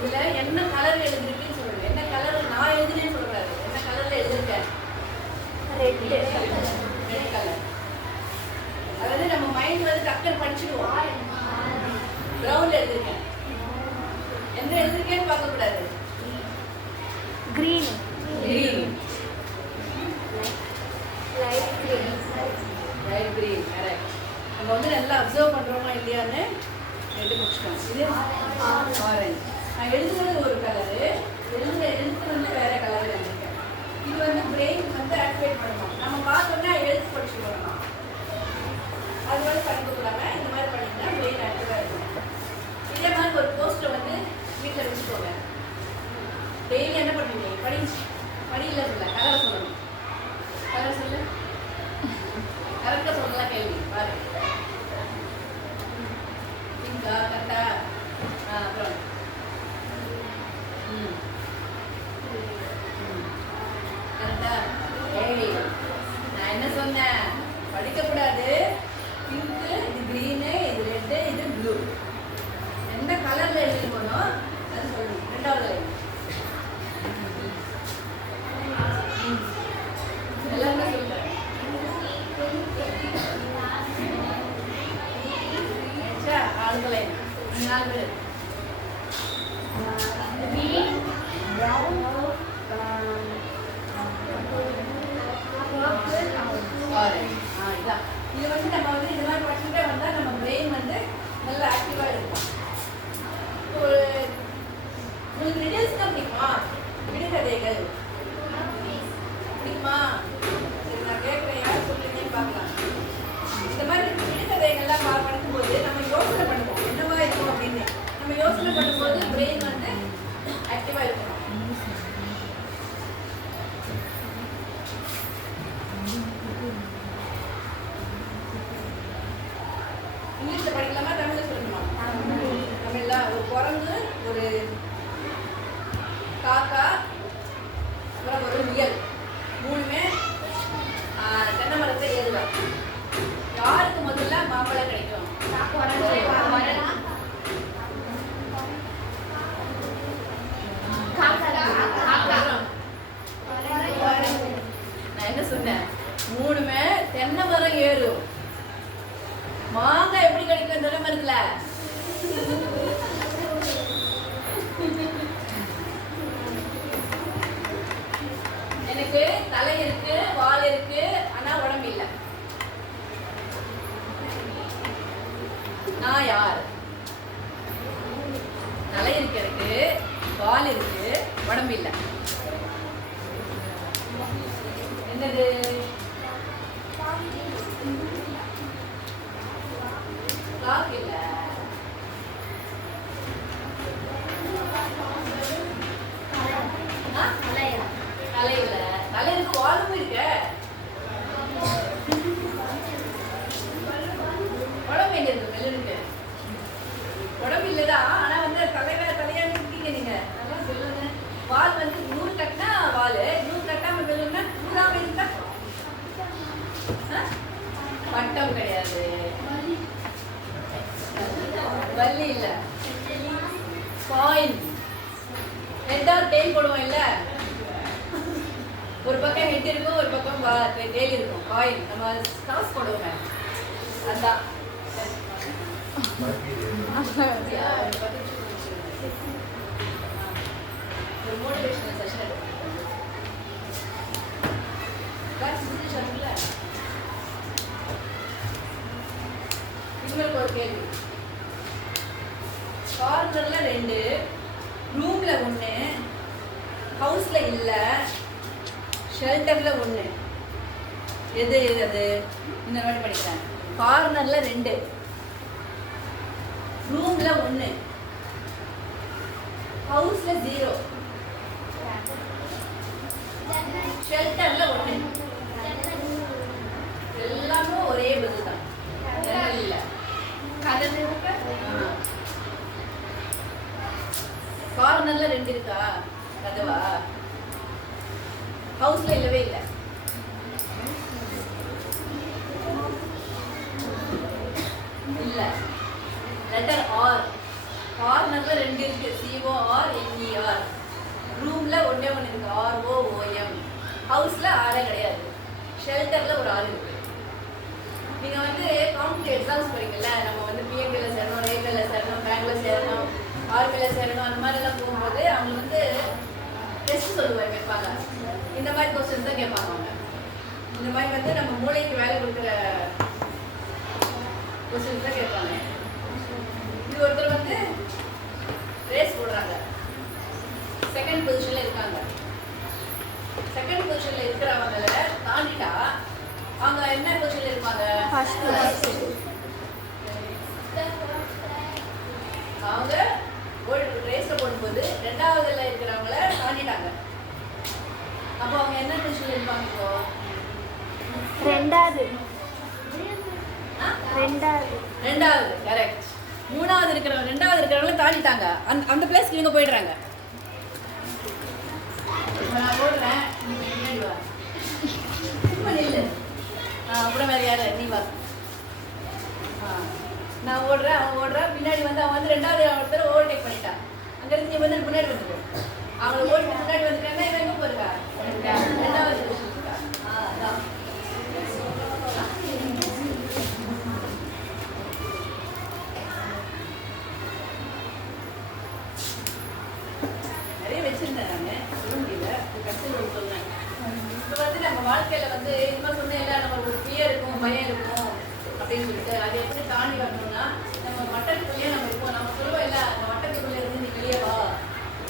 இதுல என்ன கலர் எழுதிருக்குன்னு சொல்லுங்க. என்ன கலர் நான் எழுதுனேன்னு சொல்றாரு. என்ன கலர்ல எழுதிருக்கேன்? Red colour. அதாவது நம்ம மைண்ட் வந்து டக்குன்னு படிச்சுடுவோம். ப்ரௌன்ல எழுதிருக்கேன். என்ன எழுதிருக்கேன்னு பார்க்க கூடாது. கிரீன். Light green. கரெக்ட். நம்ம வந்து நல்லா அப்சர்வ் பண்றோமா இல்லையான்னு முடிச்சிட்டோம். இது ஆரஞ்சு. நான் எழுதுனது ஒரு கலரு, எழுத்து வந்து வேற கலர் எழுதிருக்கேன். இது வந்து பிரெயின் வந்து ஆக்டிவேட் பண்ணணும். நம்ம பார்த்தோம்னா எழுத்து படிச்சு வரணும். அது வந்து படிக்கக்கூடாம இந்த மாதிரி பண்ணிங்கன்னா பிரெயின் ஆக்டிவாக இருக்கும். இதே மாதிரி ஒரு போஸ்ட்டை வந்து வீட்டில் வச்சுக்கோங்க. டெய்லி என்ன பண்ணுவீங்க? படியில் சொல்ல கலரை சொல்லணும். கலர் சொல்லு. கரெக்டாக சொல்லலாம் கேள்வி பாரு. பிங்கா கரெக்டா? அடுத்த லைன் நீங்க 4 பேர் இதான் இது வந்து நம்ம வந்து இந்த மாதிரி படிச்சுட்டே வந்தா நம்ம பிரெயின் வந்து நல்லா ஆக்டிவா இருக்கும். ஒரு உங்களுக்கு ரிடில்ஸ் தான் பிடிக்குமா? விடுகதைகள் பிடிக்குமா? சரி நான் கேட்குறேன், யார் சொல்றீங்கன்னு பார்க்கலாம். இந்த மாதிரி விடுகதைகள்லாம் படிக்கும்போது நம்ம யோசனை பண்ணுவோம் என்னவா இருக்கும் அப்படின்னு. நம்ம யோசனை பண்ணும்போது பிரெயின் வந்து ஆக்டிவா இருக்கும். இங்கிலீஷ்ல படிக்கலாமா தமிழ்ல சொல்லணுமா? தமிழ்ல ஒரு குரங்கு, ஒரு காக்கா, அப்புறம் ஒரு முயல், மூணுமே தென்னை மரத்தை ஏறுவாங்க. யாருக்கு முதல்ல மாம்பழம் கிடைக்கும்? நான் என்ன சொன்னேன்? மூணுமே தென்னை மரம் ஏறும். மாங்காய் எப்படி கிடைக்கும் தெரியாம இருக்குல்ல? எனக்கு தலை இருக்கு, வால் இருக்கு, ஆனா உடம்பு இல்லை. நான் யார்? தலை இருக்கு எனக்கு, வால் இருக்கு, உடம்பு இல்லை. என்னது? கிளாக் இல்ல. தலை இல்ல. தலை இருக்கு, வாலும் இருக்கு. உடம்பு எங்க இருக்கு? மெல்லுக்கு உடம்பு இல்லதான், ஆனா வந்து தலையான்னு இருக்கீங்க நீங்க. நல்லா சொல்லுங்க. வால் வந்து 100 கட்டினா வால், 100 கட்டாம மெல்லுன்னா 100 இருந்தா பட்டம் கிடையாது. வள்ளி இல்ல. காயின். ஹெட் ஆர் டெயில் போடுவோம் இல்ல? ஒரு பக்கம் ஹெட் இருக்கும், ஒரு பக்கம் டெயில் இருக்கும். காயின் நம்ம காசு போடுவோங்க. அதான் ஒரு மோட்டிவேஷனல் செஷன் எடுப்போம். உங்களுக்கு ஒரு கேள்வி. கார்னர்ல 2, ரூம்ல 1, ஹவுஸ்ல இல்ல, ஷெல்டர்ல 1. எது அது? இந்த மாதிரி படிக்கிறேன். கார்னர்ல 2, ரூம்ல 1, ஹவுஸ்ல 0, ஷெல்டர்ல 1. எல்லாமே ஒரே பதில் தான். இல்ல கார்னர்ல 2 இருக்கா? கதவா? ஹவுஸ்ல இல்லவே இல்லை. இல்ல. Letter R. கார்னர்ல 2 இருக்கு. CORNER. ரூம்ல ஒண்ணே ஒன்று இருக்கு. ROOM. ஹவுஸ்ல ஆரே கிடையாது. ஷெல்டர்ல ஒரு ஆறு இருக்கு. நீங்க வந்து காம்படிட்டிவ் எக்ஸாம்ஸ் படிக்கல, நம்ம வந்து பிஎம்பில சேரணும், ரயில்வேல சேரணும், பேங்க்ல சேரணும், ஆர்மில சேரணும், அந்த மாதிரி எல்லாம் போகும்போது அவங்க வந்து டெஸ்ட் சொல்லுவாங்க, கேட்பாங்க. இந்த மாதிரி கொஸ்டின்ஸ் தான் கேட்பாங்க அவங்க. இந்த மாதிரி வந்து நம்ம மூளைக்கு வேலை கொடுக்குற கொஸ்டின்ஸ் தான் கேட்பாங்க. இது ஒருத்தர் வந்து ரேஸ் போடுறாங்க, செகண்ட் பொசிஷன்ல இருக்காங்க. செகண்ட் பொசிஷன்ல இருக்கிறவங்கள தாண்டிட்டா அவங்க என்ன பொசிஷன்ல இருப்பாங்க? அவங்க ரேஸ்ல போடும்போது 2வதுல இருக்கிறவங்கள தாண்டிட்டாங்க. அப்போ அவங்க என்ன பொசிஷன்ல இருப்பாங்க? இப்போ 2வது. கரெக்ட். 3வது இருக்கிறவங்கள தாண்டிட்டாங்க. அந்த பிளேஸ்க்கு இவங்க போயிடுறாங்க. நான் போடுறேன், நீங்க முன்னாடி வா. நில்லு. அப்புறம் வேற யாரு? நீ வா. நான் ஓடுறேன், அவன் ஓடுறான். பின்னாடி வந்து அவன் வந்து 2வது ஒருத்தர் ஓவர்டேக் பண்ணிட்டான். அங்கிருந்து நீ வந்து முன்னாடி வந்துடும். அவங்கள ஓடி முன்னாடி வந்துட்டாங்கன்னா இவன் எங்க போயிருக்கா? 2வது இருக்கா? அதான். வாழ்க்கையில வந்து இன்னும் சொன்னேன்ல நம்ம ஒரு ஃபியர் இருக்கும், பயம் இருக்கும் அப்படின்னு சொல்லிட்டு அதை எப்படி தாண்டி வரணும்னா நம்ம வட்டத்துக்குள்ளேயே நம்ம இருப்போம். நம்ம சொல்லுவோம் இல்லை அந்த வட்டத்துக்குள்ளே இருந்து நீ வெளியே வா,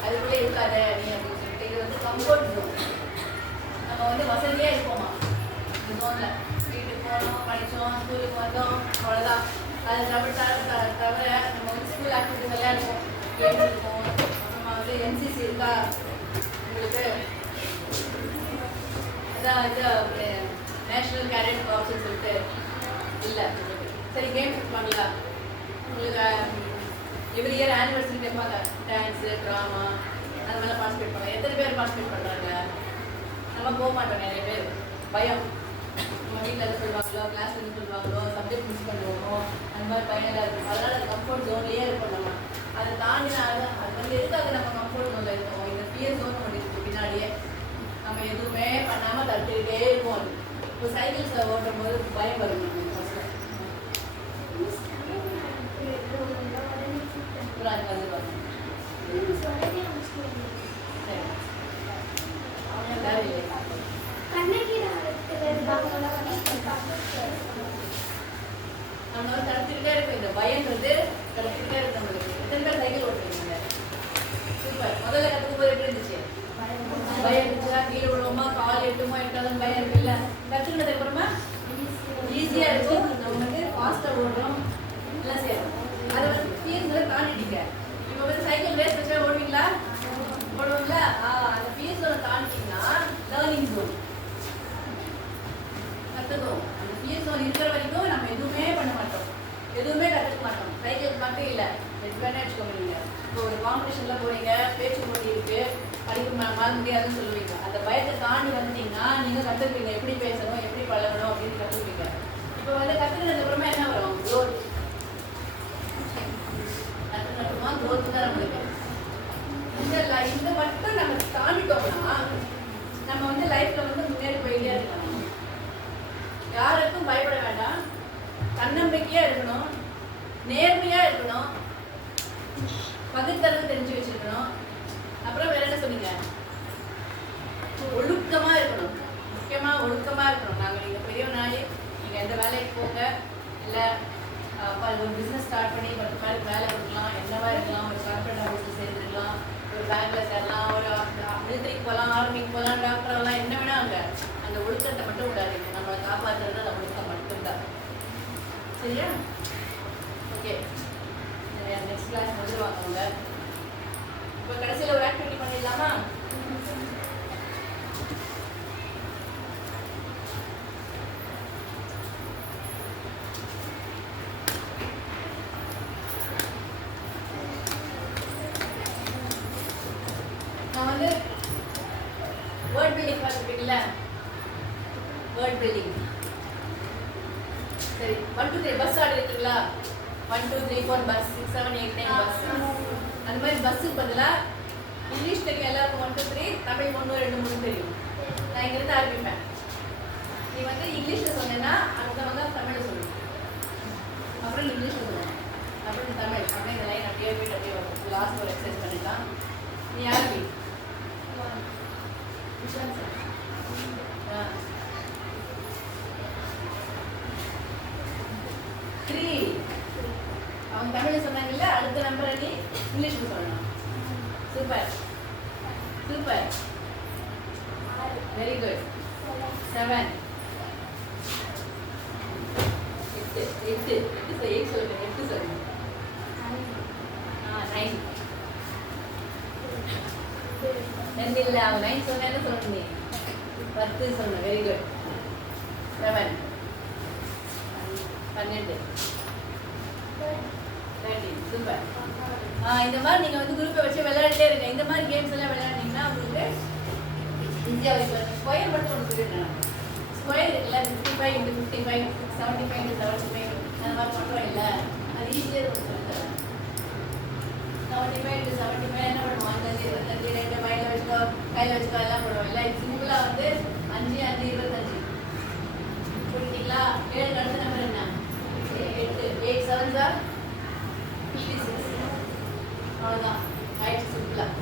அதுக்குள்ளே இருக்காத நீ அப்படின்னு சொல்லிட்டு. இது வந்து கம்ஃபர்ட் ஜோன். நம்ம வந்து வசதியாக இருப்போமா இந்த ஜோனில், வீட்டுக்கு போனோம், படித்தோம், ஸ்கூலுக்கு வந்தோம், அவ்வளோதான். அது தவிர நம்ம வந்து ஸ்கூல் ஆக்டிவிட்டிஸ் எல்லாம் இருக்கும், கேம் இருக்கும். நம்ம வந்து என்சிசி இருக்கா உங்களுக்கு, அதான் இது நேஷ்னல் கேடட் கார்ப்ஸ்னு சொல்லிட்டு இல்லை சரி. கேம்ஸ் இருப்பாங்களா உங்களுக்கு, எவ்ரி இயர் ஆனிவர்சரி கேட்பாங்க, டான்ஸு ட்ராமா அது மாதிரிலாம் பார்ட்டிசிபேட் பண்ணலாம். எத்தனை பேர் பார்ட்டிசிபேட் பண்ணுறாங்க? நம்ம போக மாட்டோம், நிறைய பேர் பயம். நம்ம வீட்டில் எது சொல்லுவாங்களோ, கிளாஸ் எது சொல்லுவாங்களோ, சப்ஜெக்ட் மிஸ் பண்ணுவோமோ, அந்த மாதிரி பயனெல்லாம் இருக்கும். அதனால் அது கம்ஃபர்ட் ஜோன்லேயே இருக்கும். நம்ம அதை தாண்டினா அது வந்து எதுக்காக நம்ம கம்ஃபர்ட் ஜோனில் இருக்கோம்? இந்த ஃபியர் ஜோன் ஒன்று இருக்குது பின்னாடியே. நம்ம எதுவுமே பண்ணாமல் தடுத்துக்கிட்டே இருப்போம். அது இப்போ சைக்கிள்ஸில் ஓட்டும் போது பயம் வரும் நமக்கு. நம்ம தடுத்துக்கிட்டே இருக்கும். இந்த பயன்றது தடுத்துக்கிட்டே இருக்கு நம்மளுக்கு. எத்தனை பேர் சைக்கிள் ஓட்டுறீங்க? சூப்பர். முதல்ல கற்றுக்கும் போது எப்படி இருந்துச்சு? பயம் இருந்துச்சா? கீழே விழுவோமா, கால் எட்டுமோ எட்டாலும் பயம் இருக்குல்ல. கற்றுக்கிட்டதுக்கு அப்புறமா ஈஸியாக இருக்கும். நம்ம வந்து ஃபாஸ்ட்டாக ஓடுறோம், எல்லாம் செய்யறோம். அதை வந்து ஃபீஸில் தாண்டிட்டீங்க. இப்போ வந்து சைக்கிள் ரேஸ் வச்சா ஓடுவீங்களா? ஓடுவோம்ல. அந்த ஃபீஸோட தாண்டிட்டீங்கன்னா லேர்னிங் ஜோன் கற்றுக்கும். அந்த ஃபீஸ் ஜோன் இருக்கிற வரைக்கும் நம்ம எதுவுமே பண்ண மாட்டோம், எதுவுமே கற்றுக்க மாட்டோம். சைக்கிளுக்கு மட்டும் இல்லை, எது வேணா வச்சுக்கோங்க. நீங்கள் இப்போ ஒரு காம்படிஷனில் போகிறீங்க, பேச்சு போட்டி இருக்குது, படிக்க மாற முடியாதுன்னு சொல்லுவீங்க. அந்த பயத்தை தாண்டி வந்துட்டீங்கன்னா நீங்கள் கற்றுக்குவீங்க, எப்படி பேசணும், எப்படி பழகணும் அப்படின்னு கற்றுக்குவீங்க. இப்போ வந்து கற்றுக்கிறதுக்கு அப்புறமா என்ன வரும்? க்ரோத். கற்றுக்கிறதுமா க்ரோத் தான் நம்மளுக்கு. இந்த மட்டும் நம்ம தாண்டிட்டோம்னா நம்ம வந்து லைஃப்பில் வந்து முன்னேறி போயிட்டே இருக்கணும். யாருக்கும் பயப்பட வேண்டாம், தன்னம்பிக்கையாக இருக்கணும், நேர்மையாக இருக்கணும், பகுத்தறிவு தெரிஞ்சு வச்சிருக்கணும். அப்புறம் வேற என்ன சொன்னீங்க? ஒழுக்கமாக இருக்கணும். முக்கியமாக ஒழுக்கமாக இருக்கணும். நாங்கள் நீங்கள் பெரியவனாலே நீங்கள் எந்த வேலைக்கு போங்க, இல்லை ஒரு பிஸ்னஸ் ஸ்டார்ட் பண்ணி 10 பேருக்கு வேலை கொடுக்கலாம், என்னவா இருக்கலாம், ஒரு கார்பரேட் ஆஃபீஸில் சேர்ந்துருக்கலாம், ஒரு பேங்கில் சேரலாம், ஒரு மிலிட்ரிக்கு போகலாம், ஆர்மிக்கு போகலாம், டாக்டர் ஆகலாம், என்ன வேணா அங்கே அந்த ஒழுக்கத்தை மட்டும் விடாதீங்க. நம்மளை காப்பாற்றுறது அந்த ஒழுக்கம் மட்டும்தான். சரியா? ஓகே, நெக்ஸ்ட் கிளாஸ் வந்துடுவாங்க அவங்க. இப்போ கடைசியில் ஒரு ஆக்டிவிட்டி பண்ணிடலாமா? நான் வந்து வேர்ட் பில்டிங் பார்த்துருக்கீங்களா? Word building. சரி, 1 2 3 பஸ் ஆர்டர் இருக்குங்களா? 1 2 3 4 பஸ், 6 7 8 9 பஸ். அந்த மாதிரி பஸ்ஸுக்கு பதிலாக இங்கிலீஷ் தெரியும் எல்லாருக்கும். 1 2 3, தமிழ் 1 2 3 தெரியும். நான் இங்கிருந்து ஆரம்பிப்பேன். நீ வந்து இங்கிலீஷில் சொன்னேன்னா அடுத்தவங்க தமிழில் சொல்லணும், அப்புறம் இங்கிலீஷில் சொல்லணும், அப்புறம் தமிழ், அப்படியே இந்த லைன் அப்படியே போயிட்டு அப்படியே வரும். லாஸ்ட் ஒரு எக்ஸசைஸ் பண்ணிக்கலாம். நீ ஆரம்பி. அவங்க தமிழில் சொன்னாங்கல்ல, அடுத்த நம்பரை நீ இங்கிலீஷில் சொல்லணும். Super super, very good. 7 8 சொல்லுங்க. 8 சொல்லுங்க. 9 2 இல்லை, அவன் 9 சொன்னா சொல்லணும். நீ 10 சொல்லணும். Very good. 7 12 13. சூப்பர். இந்த மாதிரி நீங்கள் வந்து குரூப்பை வச்சு விளையாடிட்டே இருங்க. இந்த மாதிரி கேம்ஸ் எல்லாம் விளையாடினீங்கன்னா உங்களுக்கு ஈஸியாக இருக்கும். ஸ்கொயர் மட்டும் ஒன்று சொல்லிட்டேன். ஸ்கொயர் இருக்குல்ல, 55 × 55, 75 × 75 அந்த மாதிரி பண்ணுறோம் இல்லை, அது ஈஸியாக இருக்கும். சொல்லித்தரேன். 75 × 75 என்ன பண்ணுவோம்? 5 25 2 மைண்டில் வச்சுக்கோ, கையில் வச்சுக்கோ, எல்லாம் போடுவோம் இல்லை. சிம்பிளாக வந்து 5 5 25 போட்டுட்டீங்களா? 7 அடுத்த நம்பர் என்ன? 8 8 7s are 56. அவ்வளோதான், ஆயிடுச்சு. சிம்பிளாக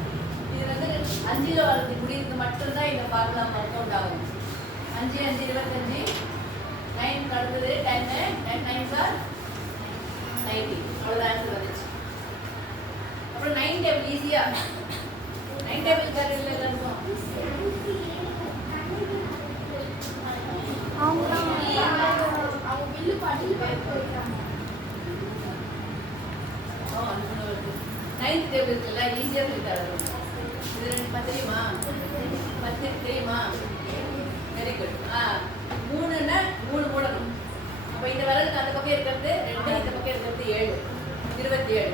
இது வந்து 5ல் வரது முடியுது மட்டும்தான் இந்த ஃபார்முலா ஒர்க் அவுட் ஆகும். 5 5 25 9 அடுத்தது 10 10 9 சார் 90 அவ்வளோதான் ஆன்சர் வந்துச்சு. அப்புறம் 9 டேபிள் ஈஸியா 9 டேபிள் சார் இல்லை இருக்கும் அவங்க பில்லு பாட்டி போயிருக்காங்க. 9th டேபிள் இருக்குல்ல ஈஸியா சொல்லி தரணும். இது 10 தெரியுமா 10 தெரியுமா வெரி குட். 3ன்னா 3 போடணும். அப்போ இந்த விரலுக்கு அந்த பக்கம் இருக்கிறது 2 இந்த பக்கம் இருக்கிறது 7 27.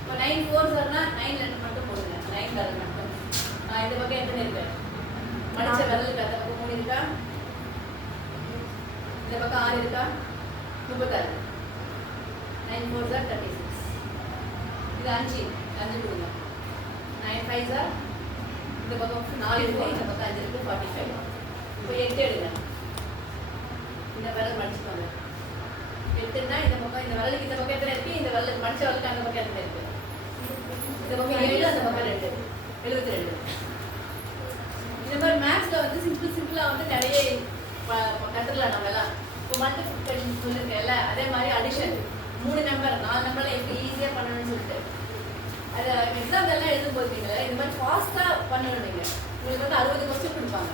இப்போ 9 4 சார்னா 9 2 மட்டும் போடுங்க 9 விரல் மட்டும். இந்த பக்கம் எத்தனை இருக்கு மடிச்ச விரலுக்கு அந்த பக்கம் 3 இருக்கா இந்த பக்கம் 6 இருக்கா 36. 9 4 சார் 36. இது 5 கொடுங்க. 9 5 சார் இந்த பக்கம் 4 இருக்கு இந்த பக்கம் 5 இருக்கு 45. இப்போ 8 எடுங்க. இந்த விரல் மடிச்சுக்கோங்க. 8ன்னா இந்த பக்கம் இந்த விரலுக்கு இந்த பக்கம் எத்தனை இருக்கு இந்த விரலுக்கு மடிச்ச விரலுக்கு அந்த பக்கம் எத்தனை இருக்கு இந்த பக்கம் 7 அந்த பக்கம் 2 72. இந்த மாதிரி மேத்ஸ்ல வந்து சிம்பிளா வந்து நிறைய கற்றுக்கலாம் நம்ம எல்லாம். இப்போ மல்டிப்ளிகேஷன் சொல்லியிருக்கேன்ல அதே மாதிரி அடிஷன் 3 நம்பர் 4 நம்பர்ல எப்படி ஈஸியா பண்ணணும்னு சொல்லிட்டு அது எக்ஸாம் எல்லாம் எழுதும் போதுங்க இந்த மாதிரி ஃபாஸ்டா பண்ணணும். நீங்க உங்களுக்கு வந்து 60 கொஸ்டின் கொடுப்பாங்க.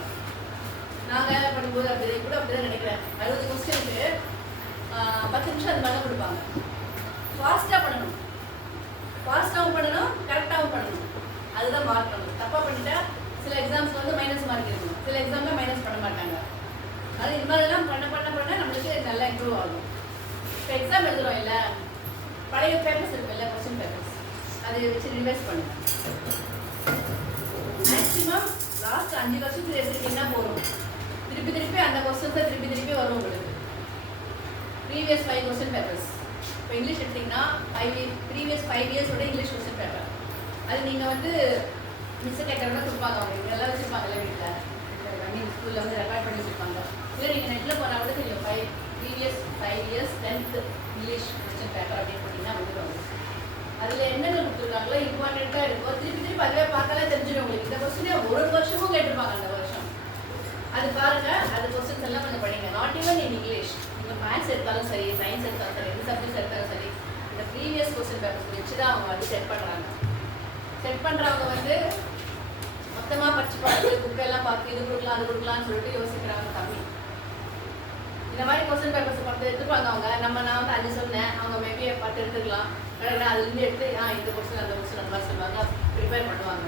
நாங்க பண்ணும்போது அப்படி கூட அப்படிதான் நினைக்கிறேன். 60 கொஸ்டினுக்கு 10 நிமிஷம் அது மாதிரி கொடுப்பாங்க. ஃபாஸ்டா பண்ணணும். ஃபாஸ்டாகவும் பண்ணணும் கரெக்டாகவும் பண்ணணும். அதுதான் மார்க் பண்ணணும். தப்பா பண்ணிட்டா சில எக்ஸாம்ஸ்ல வந்து மைனஸ் மார்க் இருக்கணும். சில எக்ஸாம்ல மைனஸ் பண்ண மாட்டாங்க. அது இது மாதிரிலாம் பண்ண நம்மளுக்கு நல்லா இம்ப்ரூவ் ஆகும். இப்போ எக்ஸாம் எழுதுறோம் இல்லை பழைய பேப்பர்ஸ் இருக்குல்ல கொஸ்டின் பேப்பர்ஸ் அதை வச்சு ரிவைஸ் பண்ணுங்க. மேக்ஸிமம் லாஸ்ட் 5 வருஷத்துக்கு எடுத்துக்கிட்டிங்கன்னா போதும். திருப்பி அந்த கொஸ்டின்ஸை திருப்பி வரும் உங்களுக்கு. ப்ரீவியஸ் 5 கொஸ்டின் பேப்பர்ஸ் இப்போ இங்கிலீஷ் எடுத்திங்கன்னா ப்ரீவியஸ் 5 இயர்ஸோட இங்கிலீஷ் கொஸ்டின் பேப்பர் அது நீங்கள் வந்து மிஸ் கேட்கறதா கொடுப்பாங்க. அவங்க எல்லாம் வச்சுருப்பாங்கல்ல வீட்டில் நீங்கள் ஸ்கூலில் வந்து ரெக்கார்ட் பண்ணி வச்சுருப்பாங்க. இல்லை நீங்கள் நெட்டில் போனால் கூட தெரியும் previous 5 years 10th English question paper அப்படின்னு போட்டிங்கன்னா வந்துடுவாங்க. அதில் என்னென்ன கொடுத்துருக்காங்களோ இம்பார்ட்டண்ட்டாக இருக்கும். திருப்பி அதுவே பார்த்தாலே தெரிஞ்சிடும் உங்களுக்கு. இந்த கொஸ்டினே ஒரு வருஷமும் கேட்டிருப்பாங்க அந்த வருஷம். அது பாருங்கள். அது கொஸ்டின்ஸ் எல்லாம் கொஞ்சம் படிங்க. நாட் ஈவன் இன் இங்கிலீஷ் நீங்கள் மேத்ஸ் எடுத்தாலும் சரி சயின்ஸ் எடுத்தாலும் சரி எந்த சப்ஜெக்ட்ஸ் எடுத்தாலும் சரி இந்த ப்ரீவியஸ் கொஸ்டின் பேப்பர்ஸ் வச்சு தான் அவங்க வந்து செட் பண்ணுறாங்க. செட் பண்ணுறவங்க வந்து மொத்தமாக படிச்சு பார்த்து புக்கெல்லாம் பார்த்து இது கொடுக்கலாம் அது கொடுக்கலான்னு சொல்லிட்டு யோசிக்கிறாங்க கம்மி. இந்த மாதிரி கொஸ்டின் பேப்பர்ஸ் 10 எடுத்துப்பாங்க அவங்க. நான் வந்து 5 சொன்னேன் அவங்க மேபி 10 எடுத்துக்கலாம். அதுலேருந்து எடுத்து இந்த கொஸ்டின் அந்த கொஸ்டின் அந்த மாதிரி சொல்லுவாங்க ப்ரிப்பேர் பண்ணுவாங்க.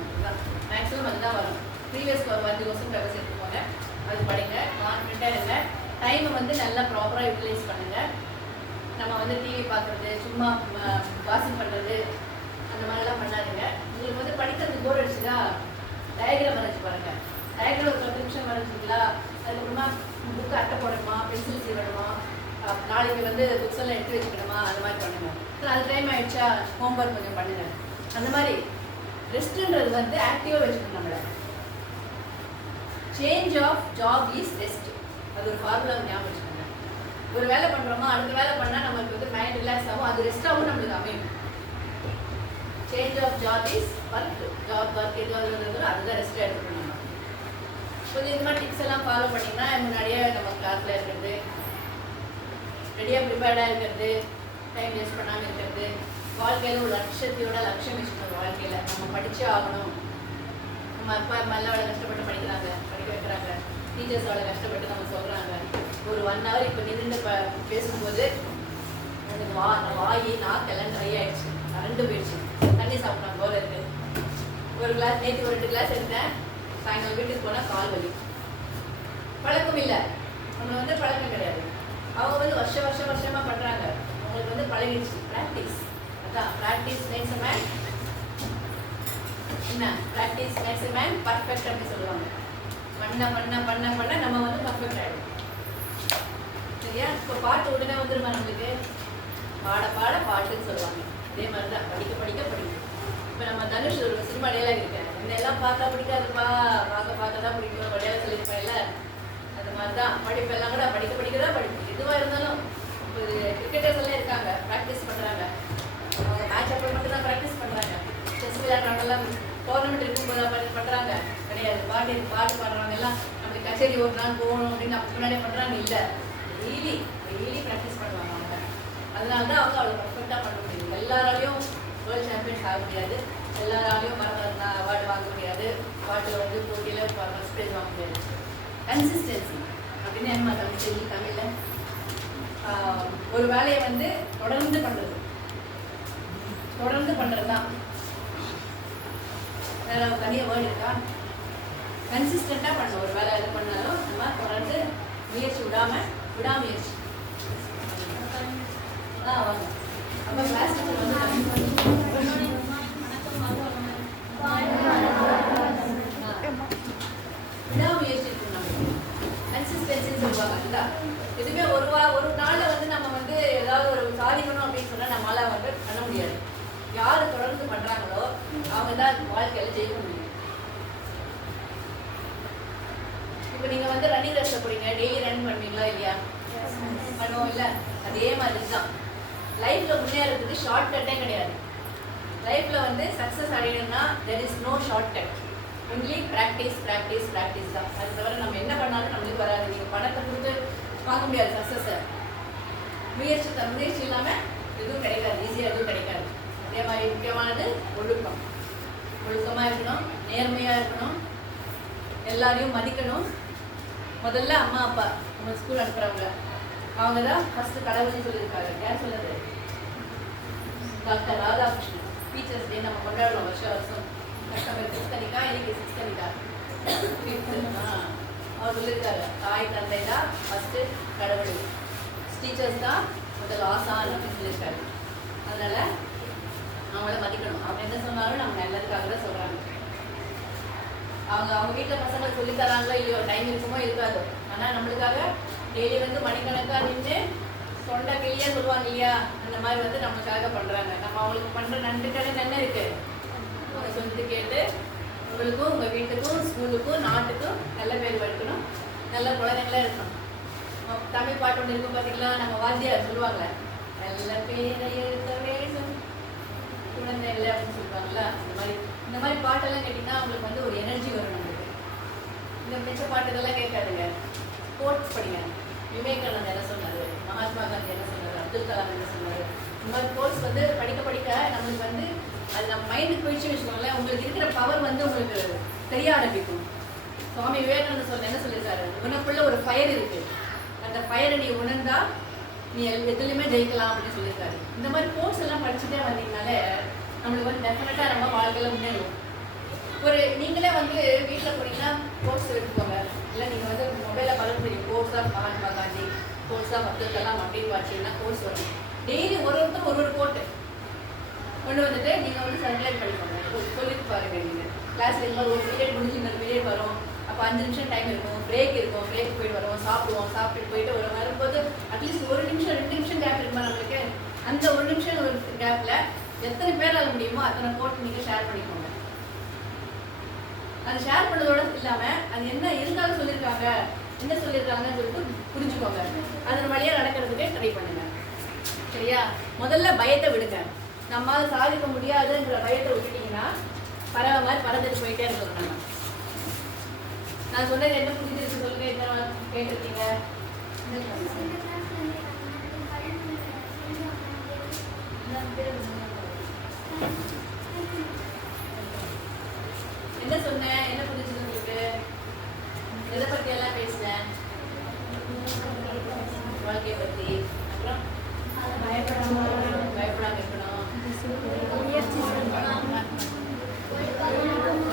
மேக்ஸிமம் அதுதான் வரும். ப்ரீவியஸ் 5 கொஸ்டின் பேப்பர்ஸ் எடுத்துக்கோங்க. அது படிங்க. கான்ஃபிடென்ட்டாக இருங்க. டைமை வந்து நல்லா ப்ராப்பராக யூட்டிலைஸ் பண்ணுங்கள். நம்ம வந்து டிவி பார்க்குறது சும்மா வாசிங் பண்ணுறது அந்த மாதிரிலாம் பண்ணாதீங்க. உங்களுக்கு வந்து படிக்கிறது போர் அடிச்சுதா டயக்ராம் வரைஞ்சி பாருங்கள். டயக்ராம் ஒரு 10 நிமிஷம் வரைஞ்சிங்களா அதுக்கப்புறமா புக்கு அட்டை போடணுமா பென்சில் சீவணுமா நாளைக்கு வந்து புக்ஸ் எல்லாம் எடுத்து வச்சுக்கணுமா அந்த மாதிரி பண்ணுங்க. அது டைம் ஆகிடுச்சா ஹோம்ஒர்க் கொஞ்சம் பண்ணுங்க. அந்த மாதிரி ரெஸ்ட்டுன்றது வந்து ஆக்டிவாக வச்சுக்கணும். நம்மளை change of job is rest. அது ஒரு ஃபார்முலா ஞாபகம் வச்சுக்கோங்க. ஒரு வேலை பண்ணுறோமா அடுத்த வேலை பண்ணால் நம்மளுக்கு வந்து மைண்ட் ரிலாக்ஸ் ஆகும். அது ரெஸ்ட்டாகவும் நம்மளுக்கு அமையும். Change of job is work. Job work எதுவாக இருந்ததோ அதுதான் ரெஸ்ட்டாக எடுத்துக்கணும். கொஞ்சம் இந்த மாதிரி டிப்ஸ் எல்லாம் ஃபாலோ பண்ணிங்கன்னா முன்னாடியே நம்ம கிளாஸில் இருக்கிறது ரெடியாக ப்ரிப்பேர்டாக இருக்கிறது டைம் வேஸ்ட் பண்ணாமல் இருக்கிறது வாழ்க்கையில் ஒரு லட்சியம் வச்சுக்கணும். வாழ்க்கையில் நம்ம படித்தே ஆகணும். நம்ம அப்பா அம்மா எல்லாம் அவ்வளோ கஷ்டப்பட்டு படிக்கிறாங்க படிக்க வைக்கிறாங்க. டீச்சர்ஸ் அவ்வளோ கஷ்டப்பட்டு நம்ம சொல்கிறாங்க. ஒரு 1 hour இப்போ நின்று பேசும்போது எனக்கு வாய் நாக்கெல்லாம் ட்ரை ஆகிடுச்சு. கரண்டு போயிடுச்சு. தண்ணி சாப்பிட்றாங்க போல இருக்குது. ஒரு கிளாஸ் நேற்று ஒரு 2 கிளாஸ் எடுத்தேன். சாயங்காலம் வீட்டுக்கு போனால் கால் வலி. பழக்கம் இல்லை. நம்ம வந்து பழக்கம் கிடையாது. அவங்க வந்து வருஷமாக பண்ணுறாங்க. அவங்களுக்கு வந்து பழகிடுச்சு. ப்ராக்டிஸ். அதான் ப்ராக்டிஸ் மேக்ஸ் எ மேன் என்ன practice makes a man perfect அப்படின்னு சொல்லுவாங்க. பண்ண நம்ம வந்து பர்ஃபெக்ட் ஆகிடும். சரியா? இப்போ பாட்டு உடனே வந்துருமா நம்மளுக்கு? பாட பாட்டுன்னு சொல்லுவாங்க. அதே மாதிரி தான் படிக்க. இப்போ நம்ம தனுஷ் ஒரு சினிமா டேலாக் இருக்கேன். இதெல்லாம் பார்த்தா பிடிக்காதுப்பா பார்க்க தான் பிடிக்கும் வடையாக சொல்லியிருப்பேன் இல்லை. அது மாதிரி தான் படிப்பெல்லாம் கூட படிக்க தான் படிப்பு. எதுவாக இருந்தாலும் இப்போ கிரிக்கெட்டர்ஸ் எல்லாம் இருக்காங்க ப்ராக்டிஸ் பண்ணுறாங்க. அவங்க மேட்ச் அப்போ மட்டும் தான் ப்ராக்டிஸ் பண்ணுறாங்க. செஸ் விளையாடுறவங்கெல்லாம் டோர்னமெண்ட் இருக்கும்போது பண்ணுறாங்க கிடையாது. பாட்டு பாடுறவங்க எல்லாம் நம்ம கச்சேரி ஒரு நாள் போகணும் அப்படின்னு அப்போ முன்னாடி பண்ணுறாங்க இல்லை, டெய்லி ப்ராக்டிஸ் பண்ணுவாங்க அவங்க. அதனால தான் அவங்க அவ்வளோ பர்ஃபெக்டாக பண்ண முடியும். எல்லாராலையும் வேர்ல்டு சாம்பியன்ஸ் ஆக முடியாது, எல்லாராலையும் மரதா அவார்டு வாங்க முடியாது, பாட்டில் வந்து போட்டியில் ஃபர்ஸ்ட் ப்ரைஸ் வாங்க முடியாது. கன்சிஸ்டன்சி அப்படின்னு என்ன தமிழில் ஒரு வேலையை வந்து தொடர்ந்து பண்ணுறது தான். வேற தனியாக வேர்டு இருக்கா? கன்சிஸ்டண்ட்டாக பண்ணணும். ஒரு வேலை எது பண்ணாலும் நம்ம தொடர்ந்து முயற்சி விடாமுயற்சி. வாங்க அப்போ கிளாஸ் டீச்சர் வந்து விடாமுயற்சி இருக்கணும். கன்சிஸ்டன்சின்னு சொல்லுவாங்க. இல்லை எதுவுமே ஒரு நாளில் வந்து நம்ம வந்து ஏதாவது ஒரு சாதிக்கணும் அப்படின்னு சொன்னால் நம்மளால் வந்து பண்ண முடியாது. யார் தொடர்ந்து பண்ணுறாங்களோ அவங்க தான் வாழ்க்கையில் ஜெயிக்க முடியும். இப்போ நீங்கள் வந்து ரன்னிங் ரேஸில் போறீங்க, டெய்லி ரன் பண்ணுவீங்களா இல்லையா? பண்ணுவோம் இல்லை? அதே மாதிரி தான் லைஃப்பில் முன்னேறதுக்கு ஷார்ட் கட்டே கிடையாது. லைஃப்பில் வந்து சக்ஸஸ் அடையணும்னா there is no shortcut. Only practice தான். அது தவிர நம்ம என்ன பண்ணாலும் நம்மளுக்கு வராது. நீங்கள் பணத்தை கொடுத்து பார்க்க முடியாது சக்ஸஸை. முயற்சி இல்லாமல் எதுவும் கிடைக்காது, ஈஸியாக எதுவும் கிடைக்காது. அதே மாதிரி முக்கியமானது ஒழுக்கமாக இருக்கணும், நேர்மையாக இருக்கணும், எல்லாரையும் மதிக்கணும். முதல்ல அம்மா அப்பா நம்ம ஸ்கூல் அனுப்புகிறவங்க அவங்க தான் ஃபஸ்ட்டு கடவுள்னு சொல்லியிருக்காங்க. யார் சொல்லுது? டாக்டர் ராதாகிருஷ்ணன். டீச்சர்ஸ் டே நம்ம கொண்டாடுறோம் வருஷம். கஷ்டப்பட்டு 6th அன்னைக்கா, இன்னைக்கு 6th அன்னைக்கா, 5th. அவர் சொல்லியிருக்காரு, தாய் தந்தை தான் ஃபஸ்ட்டு கடவுள், டீச்சர்ஸ் தான் முதல் ஆசான் அப்படின்னு சொல்லியிருக்காரு. அதனால் அவங்கள மதிக்கணும். அவங்க என்ன சொன்னாலும் நம்ம நல்லதுக்காக தான் சொல்கிறாங்க. அவங்க வீட்டில் பசங்களுக்கு சொல்லித்தராங்களோ இல்லையோ, டைம் இருக்குமோ இருக்காது, ஆனால் நம்மளுக்காக டெய்லி வந்து மணிக்கணக்காக நின்று சொண்டை கிளியாக சொல்லுவாங்க இல்லையா, அந்த மாதிரி வந்து நம்மளுக்காக பண்ணுறாங்க. நம்ம அவங்களுக்கு பண்ணுற நன்றிக்காக என்ன இருக்குது? அவங்க சொன்னது கேட்டு உங்களுக்கும் உங்கள் வீட்டுக்கும் ஸ்கூலுக்கும் நாட்டுக்கும் நல்ல பேர் எடுக்கணும், நல்ல குழந்தைங்களாக இருக்கணும். தமிழ் பாட்டு ஒன்று இருக்கும் பார்த்தீங்களா, நம்ம வாத்தியார் சொல்லுவாங்க, நல்ல பேரை எடுக்க வேண்டும் குழந்தைகள் அப்படின்னு சொல்லுவாங்களா. இந்த மாதிரி பாட்டெல்லாம் கேட்டிங்கன்னா அவங்களுக்கு வந்து ஒரு எனர்ஜி வரும். நம்மளுக்கு இந்த மிச்ச பாட்டுகள்லாம் கேட்காதுங்க. கோட்ஸ் படிங்க. விவேகானந்தர் என்ன சொன்னார், மகாத்மா காந்தி என்ன சொன்னார், அப்துல் கலாம் என்ன சொன்னார். இந்த மாதிரி கோட்ஸ் வந்து படிக்க நம்மளுக்கு வந்து அது நம்ம மைண்டுக்கு போயிடுச்சு வச்சுக்கோங்களேன். உங்களுக்கு இருக்கிற பவர் வந்து உங்களுக்கு தெரிய ஆரம்பிக்கும். சுவாமி விவேகானந்தர் என்ன சொல்லியிருக்காரு, உனக்குள்ள ஒரு ஃபயர் இருக்கு, அந்த ஃபயரை நீ உணர்ந்தா நீ எதுலையுமே ஜெயிக்கலாம் அப்படின்னு சொல்லியிருக்காரு. இந்த மாதிரி கோர்ஸ் எல்லாம் படிச்சுட்டே வந்தீங்கனாலே நம்மளுக்கு வந்து டெஃபினட்டாக நம்ம வாழ்க்கையில் முன்னேறுவோம். நீங்களே வந்து வீட்டில் போனீங்கன்னா கோர்ஸ் எடுத்துக்கோங்க. இல்லை நீங்கள் வந்து மொபைலில் பார்க்க தெரியும், course of Mahatma Gandhi, course of Abdul Kalam அப்படின்னு பார்த்தீங்கன்னா கோர்ஸ் வரும். டெய்லி ஒருத்தர் ஒரு கோட்டு கொண்டு வந்துட்டு நீங்கள் வந்து சர்க்குலேட் பண்ணிக்கோங்க. சொல்லிட்டு பாருங்க. நீங்கள் கிளாஸில் இருக்கும்போது ஒரு பீரியட் முடிஞ்சு இன்னொரு பீரியட் வரும். அப்போ 5 நிமிஷம் டைம் இருக்கும், பிரேக் போயிட்டு வருவோம், சாப்பிட்டுட்டு போயிட்டு வரும்போது அட்லீஸ்ட் 1 நிமிஷம் 2 நிமிஷம் கேப் இருக்குமா நம்மளுக்கு. அந்த 1 நிமிஷம் ஒரு கேப்பில் எத்தனை பேரால் முடியுமோ அத்தனை போட்டு நீங்கள் ஷேர் பண்ணிக்கோங்க. அது ஷேர் பண்ணதோட இல்லாமல் அது என்ன இருந்தாலும் என்ன சொல்லியிருக்காங்கன்னு சொல்லிட்டு புரிஞ்சுக்கோங்க. அதன் வழியாக நடக்கிறதுக்கே ட்ரை பண்ணுங்க. சரியா? முதல்ல பயத்தை விடுங்க. நம்மளால் சாதிக்க முடியாதுங்கிற பயத்தை விட்டுட்டீங்கன்னா பறவை மாதிரி பறந்துட்டு போயிட்டே இருக்கணும். நான் சொன்னது என்ன புரிஞ்சிருக்கு சொல்லுங்க. எத்தனை கேட்டிருக்கீங்க? என்ன சொன்னேன்? என்ன புரிஞ்சுது உங்களுக்கு? எதை பத்தி எல்லாம் பேசினேன்? வாழ்க்கையை பத்தி. அப்புறம் பயப்படாம இருக்கணும்,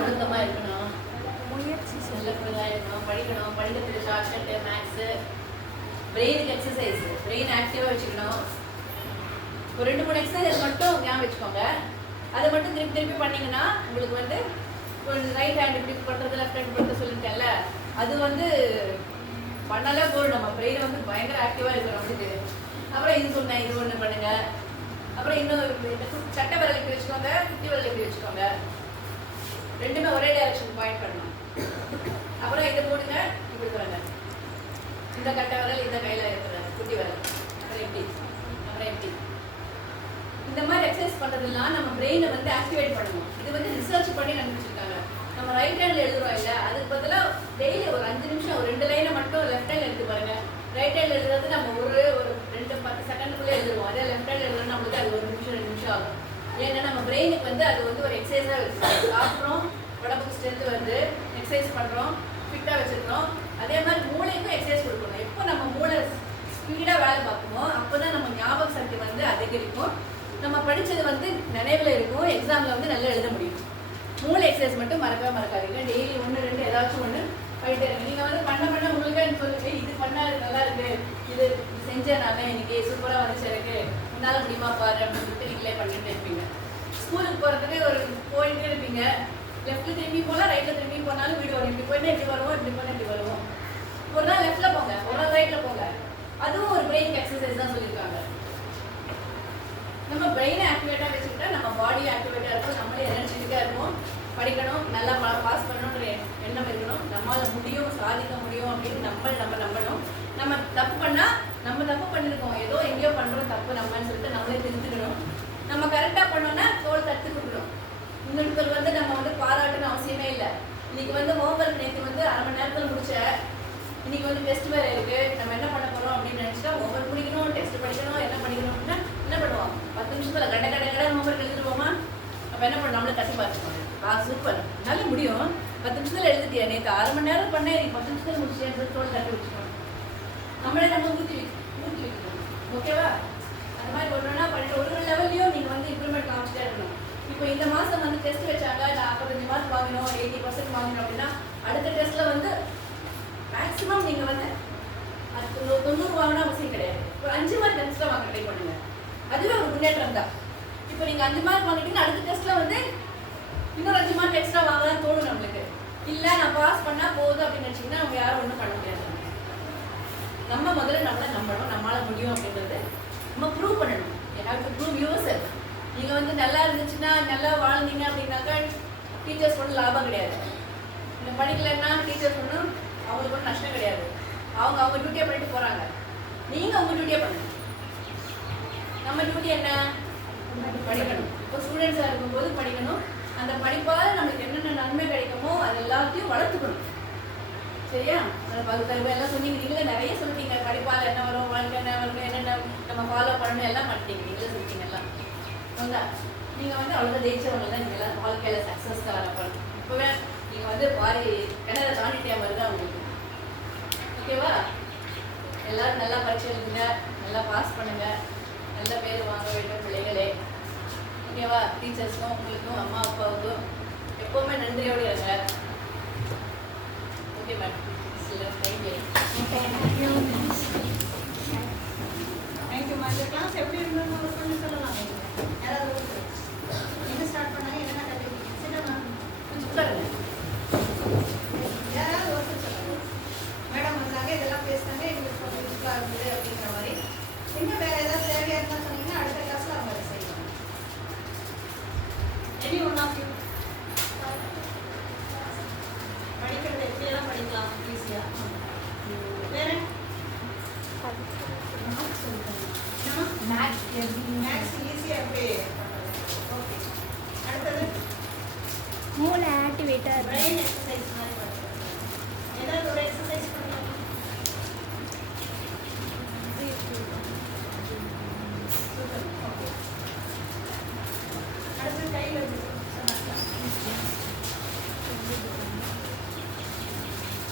ஒழுக்கமா இருக்கணும், நல்லபடியா இருக்கணும், படிக்கிறதுக்கு ஷார்ட்கட்டு, மேக்ஸு, பிரெயினுக்கு எக்ஸசைஸ், பிரெயின் ஆக்டிவாக வச்சுக்கணும். ஒரு 2-3 எக்ஸசைஸ் மட்டும் ஞாபகம் வச்சுக்கோங்க. அதை மட்டும் திருப்பி பண்ணிங்கன்னா உங்களுக்கு வந்து ரைட் ஹேண்ட் இப்படி பண்ணுறது, லெஃப்ட் ஹேண்ட் பண்ணுறது சொல்லிட்டேன்ல, அது வந்து பண்ணாலே போதும். நம்ம பிரெயினை வந்து பயங்கர ஆக்டிவாக இருக்கும் நம்மளுக்கு. அப்புறம் இது சொன்னேன், இது ஒன்று பண்ணுங்க. அப்புறம் இன்னும் சட்டை விரல் எப்படி வச்சுக்கோங்க, குட்டி விரல் எப்படி வச்சுக்கோங்க, ரெண்டுமே ஒரே டைரக்ஷன் பாயிண்ட் பண்ணணும். அப்புறம் இதை போடுங்க, இப்படி போடுங்க. இந்த கட்டை விரல் இந்த கையில் இருக்கிற குட்டி விரல், அப்புறம் எப்படி இந்த மாதிரி எக்ஸசைஸ் பண்ணுறதுலாம் நம்ம பிரெயினை வந்து ஆக்டிவேட் பண்ணணும். இது வந்து ரிசர்ச் பண்ணி கண்டுபிடிச்சிருக்காங்க. நம்ம ரைட் ஹேண்ட்ல எழுதுறோம் இல்லை, அதுக்கு பதிலாக டெய்லி ஒரு 5 நிமிஷம் ஒரு 2 லைனை மட்டும் லெஃப்ட் ஹேண்ட் எடுத்து பாருங்க. ரைட் ஹேண்ட் எழுதுறது நம்ம ஒரு 2-10 செகண்டுக்குள்ளே எழுதுவோம். அதே லெஃப்ட் ஹேண்ட் எழுதுறது நம்மளுக்கு அது 1 நிமிஷம் 2 நிமிஷம் ஆகும். ஏன்னா நம்ம பிரெயினுக்கு வந்து அது வந்து ஒரு எக்ஸசைஸாக இருக்குது. சாப்பிட்றோம், உடம்புக்கு ஸ்ட்ரென்த் வருது, எக்ஸசைஸ் பண்ணுறோம், ஃபிட்டாக வச்சுருக்கோம். அதே மாதிரி மூளைக்கும் எக்ஸசைஸ் கொடுக்கணும். எப்போ நம்ம மூளை ஸ்பீடாக வேலை பார்க்கணுமோ அப்போ தான் நம்ம ஞாபக சக்தி வந்து அதிகரிக்கும். நம்ம படித்தது வந்து நினைவில் இருக்கும், எக்ஸாமில் வந்து நல்லா எழுத முடியும். மூளை எக்ஸசைஸ் மட்டும் மறக்கவே மறக்காதீங்க. டெய்லி 1-2 ஏதாச்சும் ஒன்று பண்ணிட்டே இருக்கு. நீங்கள் வந்து பண்ண உங்களுக்கே சொல்லுங்க, இது பண்ணால் இது நல்லா இருக்கு, இது செஞ்சேன் நான் இன்னைக்கு சூப்பராக வந்துச்சு எனக்கு, உன்னால் முடியுமா பாரு அப்படின்னு சொல்லிட்டு நீங்களே பண்ணிட்டு இருப்பீங்க. ஸ்கூலுக்கு போகிறதுக்கு ஒரு போயிட்டே இருப்பீங்க. லெஃப்ட்டில் திரும்பி போனால் ரைட்டில் திரும்பி போனாலும் வீடு வரும். இப்படி போயிட்டா இப்படி வருவோம், இப்படி போனால் இப்படி வருவோம். ஒரு நாள் லெஃப்ட்டில் போங்க, ஒரு நாள் ரைட்டில் போங்க. அதுவும் ஒரு பிரெயின் எக்ஸசைஸ் தான் சொல்லியிருக்காங்க. நம்ம பிரெயினை ஆக்டிவேட்டாக வச்சுக்கிட்டா நம்ம பாடி ஆக்டிவேட்டாக இருக்கும், நம்மளே எனர்ஜெட்டிக்காக இருக்கும். படிக்கணும், நல்லா பாஸ் பண்ணணுன்ற எண்ணம் இருக்கணும். நம்மளால் முடியும், சாதிக்க முடியும் அப்படின்னு நம்ம நம்பணும். நம்ம தப்பு பண்ணால் நம்ம தப்பு பண்ணியிருக்கோம், ஏதோ எங்கேயோ பண்ணுறோம் தப்பு நம்மன்னு சொல்லிட்டு நம்மளே தெரிஞ்சுக்கணும். நம்ம கரெக்டாக பண்ணோன்னா தோல் தத்து கொடுக்கணும். இன்னொருத்தர் வந்து நம்ம வந்து பாராட்டுன்னு அவசியமே இல்லை. இன்னைக்கு வந்து ஹோம்ஒர்க் நேற்று வந்து 1/2 மணி நேரத்தில் முடிச்ச, இன்னைக்கு வந்து டெஸ்ட் வேறு இருக்குது, நம்ம என்ன பண்ண போகிறோம் அப்படின்னு நினச்சிட்டா ஹோம்ஒர்க் முடிக்கணும், டெஸ்ட் படிக்கணும், என்ன படிக்கணும் அப்படின்னா என்ன பண்ணுவோம், 10 நிமிஷத்தில் கடை ஹோம்ஒர்க் எழுதிடுவோமா? அப்போ என்ன பண்ணணும், நம்மளே கட்டி பார்த்துக்கோங்க. சூப்பர், நல்லா முடியும், 10 நிமிஷத்தில் எழுதிட்டியா, நேற்று 1/2 மணி நேரம் பண்ணேன், 10 நிமிஷத்தில் முடிச்சேன்னு சொல்லி தோல் தட்டி வச்சுக்கணும். நம்மளே நம்ம ஊற்றி வைக்கணும். ஓகேவா? அந்த மாதிரி ஒன்றுனா பண்ணிட்டு ஒரு லெவல்லையும் நீங்கள் வந்து இம்ப்ரூவ்மெண்ட் காமிச்சிட்டே இருக்கணும். இப்போ இந்த மாதம் வந்து டெஸ்ட் வச்சாங்க, 45 மார்க் வாங்கணும், 80% வாங்கணும் அப்படின்னா அடுத்த டெஸ்ட்டில் வந்து மேக்ஸிமம் நீங்கள் வந்து 90 வாங்கினா அவசியம் கிடையாது. ஒரு 5 மார்க் டெஸ்ட்டில் வாங்க ட்ரை பண்ணுங்க. அதுவே ஒரு முன்னேற்றம் தான். இப்போ நீங்கள் 5 மார்க் வாங்கிட்டீங்கன்னா அடுத்த டெஸ்ட்டில் வந்து இன்னொரு 5 மார்க் எக்ஸ்ட்ரா வாங்கலாம்னு தோணும் நம்மளுக்கு. இல்லை நான் பாஸ் பண்ணால் போதும் அப்படின்னு நினச்சிங்கன்னா அவங்க யாரும் ஒன்றும் பண்ண முடியாது. நம்ம முதல்ல நம்மளை நம்பணும், நம்மளால் முடியும் அப்படின்றது நம்ம ப்ரூவ் பண்ணணும். எனக்கு ப்ரூவ் யுவர். நீங்கள் வந்து நல்லா இருந்துச்சுன்னா நல்லா வாழ்ந்தீங்க அப்படின்னாக்கா டீச்சர்ஸ் ஒன்றும் லாபம் கிடையாது. இந்த படிக்கலைன்னா டீச்சர்ஸ் ஒன்றும் அவங்களுக்கு ஒன்றும் நஷ்டம் கிடையாது. அவங்க டியூட்டியை பண்ணிட்டு போகிறாங்க, நீங்கள் உங்கள் டியூட்டியை பண்ணுங்க. நம்ம டியூட்டி என்ன? படிக்கணும். இப்போ ஸ்டூடெண்ட்ஸாக இருக்கும்போது படிக்கணும். அந்த படிப்பால் நம்மளுக்கு என்னென்ன நன்மை கிடைக்குமோ அது எல்லாத்தையும் வளர்த்துக்கணும். சரியா? அந்த பகுத்தறிவு எல்லாம் சொன்னீங்க, நீங்களே நிறைய சொல்லிட்டீங்க. படிப்பால் என்ன வரும், வாழ்க்கை என்ன வரும், என்னென்ன நம்ம ஃபாலோ பண்ணணும் எல்லாம் பண்ணிட்டீங்க. நீங்களே சொல்லிட்டீங்க எல்லாம். வந்தா நீங்கள் வந்து அவ்வளோதான் ஜெயிச்சவங்க தான். நீங்கள் எல்லாம் வாழ்க்கையில் சக்ஸஸ் தான் வரப்போம். இப்போவே நீங்கள் வந்து பாதி கிணறு தாண்டிட்டே மாதிரி தான் உங்களுக்கு. ஓகேவா? எல்லோரும் நல்லா பரீட்சை எழுதுங்க, நல்லா பாஸ் பண்ணுங்கள், நல்ல பேர் வாங்க வேண்டும் பிள்ளைகளே. ஓகேவா? டீச்சர்ஸ்க்கும் உங்களுக்கும் அம்மா அப்பாவுக்கும் எப்போவுமே நன்றியோடு இருங்க. Okay madam. Thank you ma'am. இந்த கிளாஸ் எப்படி இருந்ததுன்னு கொஞ்சம் சொல்லலாம். யாராவது எங்கே ஸ்டார்ட் பண்ணாங்க, என்னென்ன கற்றுக்கிட்டீங்க? சரி மேம் கொஞ்சம் உட்காருங்க. யாராவது ஒருத்தர் சொல்லுங்க. மேடம் வந்தாங்க, இதெல்லாம் பேசினாங்க, எங்களுக்கு கொஞ்சம் யூஸ்ஃபுல்லாக இருந்தது அப்படிங்கிற மாதிரி. இன்னும் வேறு ஏதாவது தேவையாக இருந்தால் சொன்னீங்கன்னா அடுத்த கிளாஸில் அவங்க அதை செய்வாங்க. எனி ஒன் ஆஃப் யூ படிக்கிறது எப்படியெல்லாம் படிக்கலாம் ஈஸியாக? வேறு மேக்ஸ் ஈஸியாக எப்படி? ஓகே. அடுத்தது மூளை ஆக்டிவேட்டர், பிரெயின் எக்ஸசைஸ் மாதிரி பண்ணுறது. ஏதாவது ஒரு எக்ஸசைஸ் பண்ணலாம். ஓகே. அடுத்து கையில் சொன்னாங்க.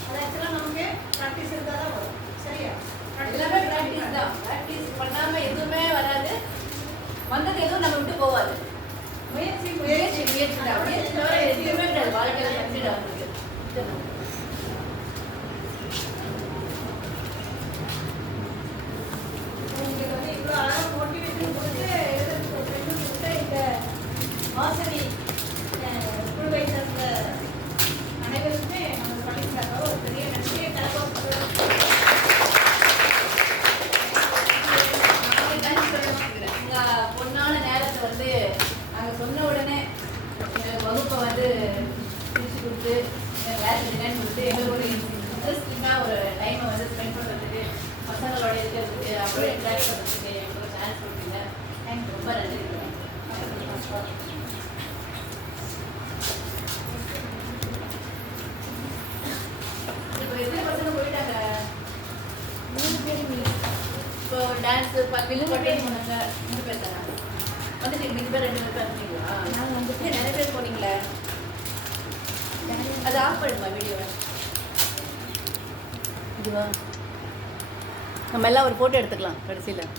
அது ஆக்சுவலாக நமக்கு ப்ராக்டிஸ் இருந்தால் தான் வரும். சரியா? எல்லாமே ப்ராக்டிஸ் தான். ப்ராக்டிஸ் பண்ணாமல் எதுவுமே வராது. வந்தது எதுவும் நம்ம விட்டு போகாது. முயற்சி முயற்சி முயற்சி தான். முயற்சி தவிர எதுவுமே கிடையாது வாழ்க்கையில் கன்சிடர் ஆகுது. உங்களுக்கு வந்து இவ்வளோ அழகாக மோட்டிவேஷன் கொடுத்து எழுதுறதுக்கு ஒரு ஃப்ரெண்டு கொடுத்து இந்த வாசவி குழுவை சேர்ந்த அனைவருக்குமே நம்ம பண்ணிக்கிறாங்க. ஒரு பெரிய நன்றியை கலப்போம். பொண்ணான நேரத்தை வந்து நாங்கள் சொன்ன உடனே எங்களுக்கு வகுப்பை வந்து பிரித்து கொடுத்து கிளாஸ் டிசைன் கொடுத்து எங்களோட இன்ட்ரெஸ்டிங்காக ஒரு டைமை வந்து ஸ்பெண்ட் பண்ணுறதுக்கு, பசங்களோட இருக்கிறதுக்கு, அப்புறம் என்ஜாய் பண்ணுறதுக்கு எங்களுக்கு ஒரு சான்ஸ் கொடுத்தீங்க. எனக்கு ரொம்ப நன்றி. டான்ஸ் வில்லு பேர் போனாங்க 3 பேர் தானே வந்துட்டு நீங்கள் பேர் 2 பேர் வந்துட்டீங்களா? நான் வந்து நிறைய பேர் போனீங்களே. அது ஆஃப் பண்ணுமா வீடியோவை? இதுவா நம்ம எல்லாம் ஒரு ஃபோட்டோ எடுத்துக்கலாம் கடைசியில்.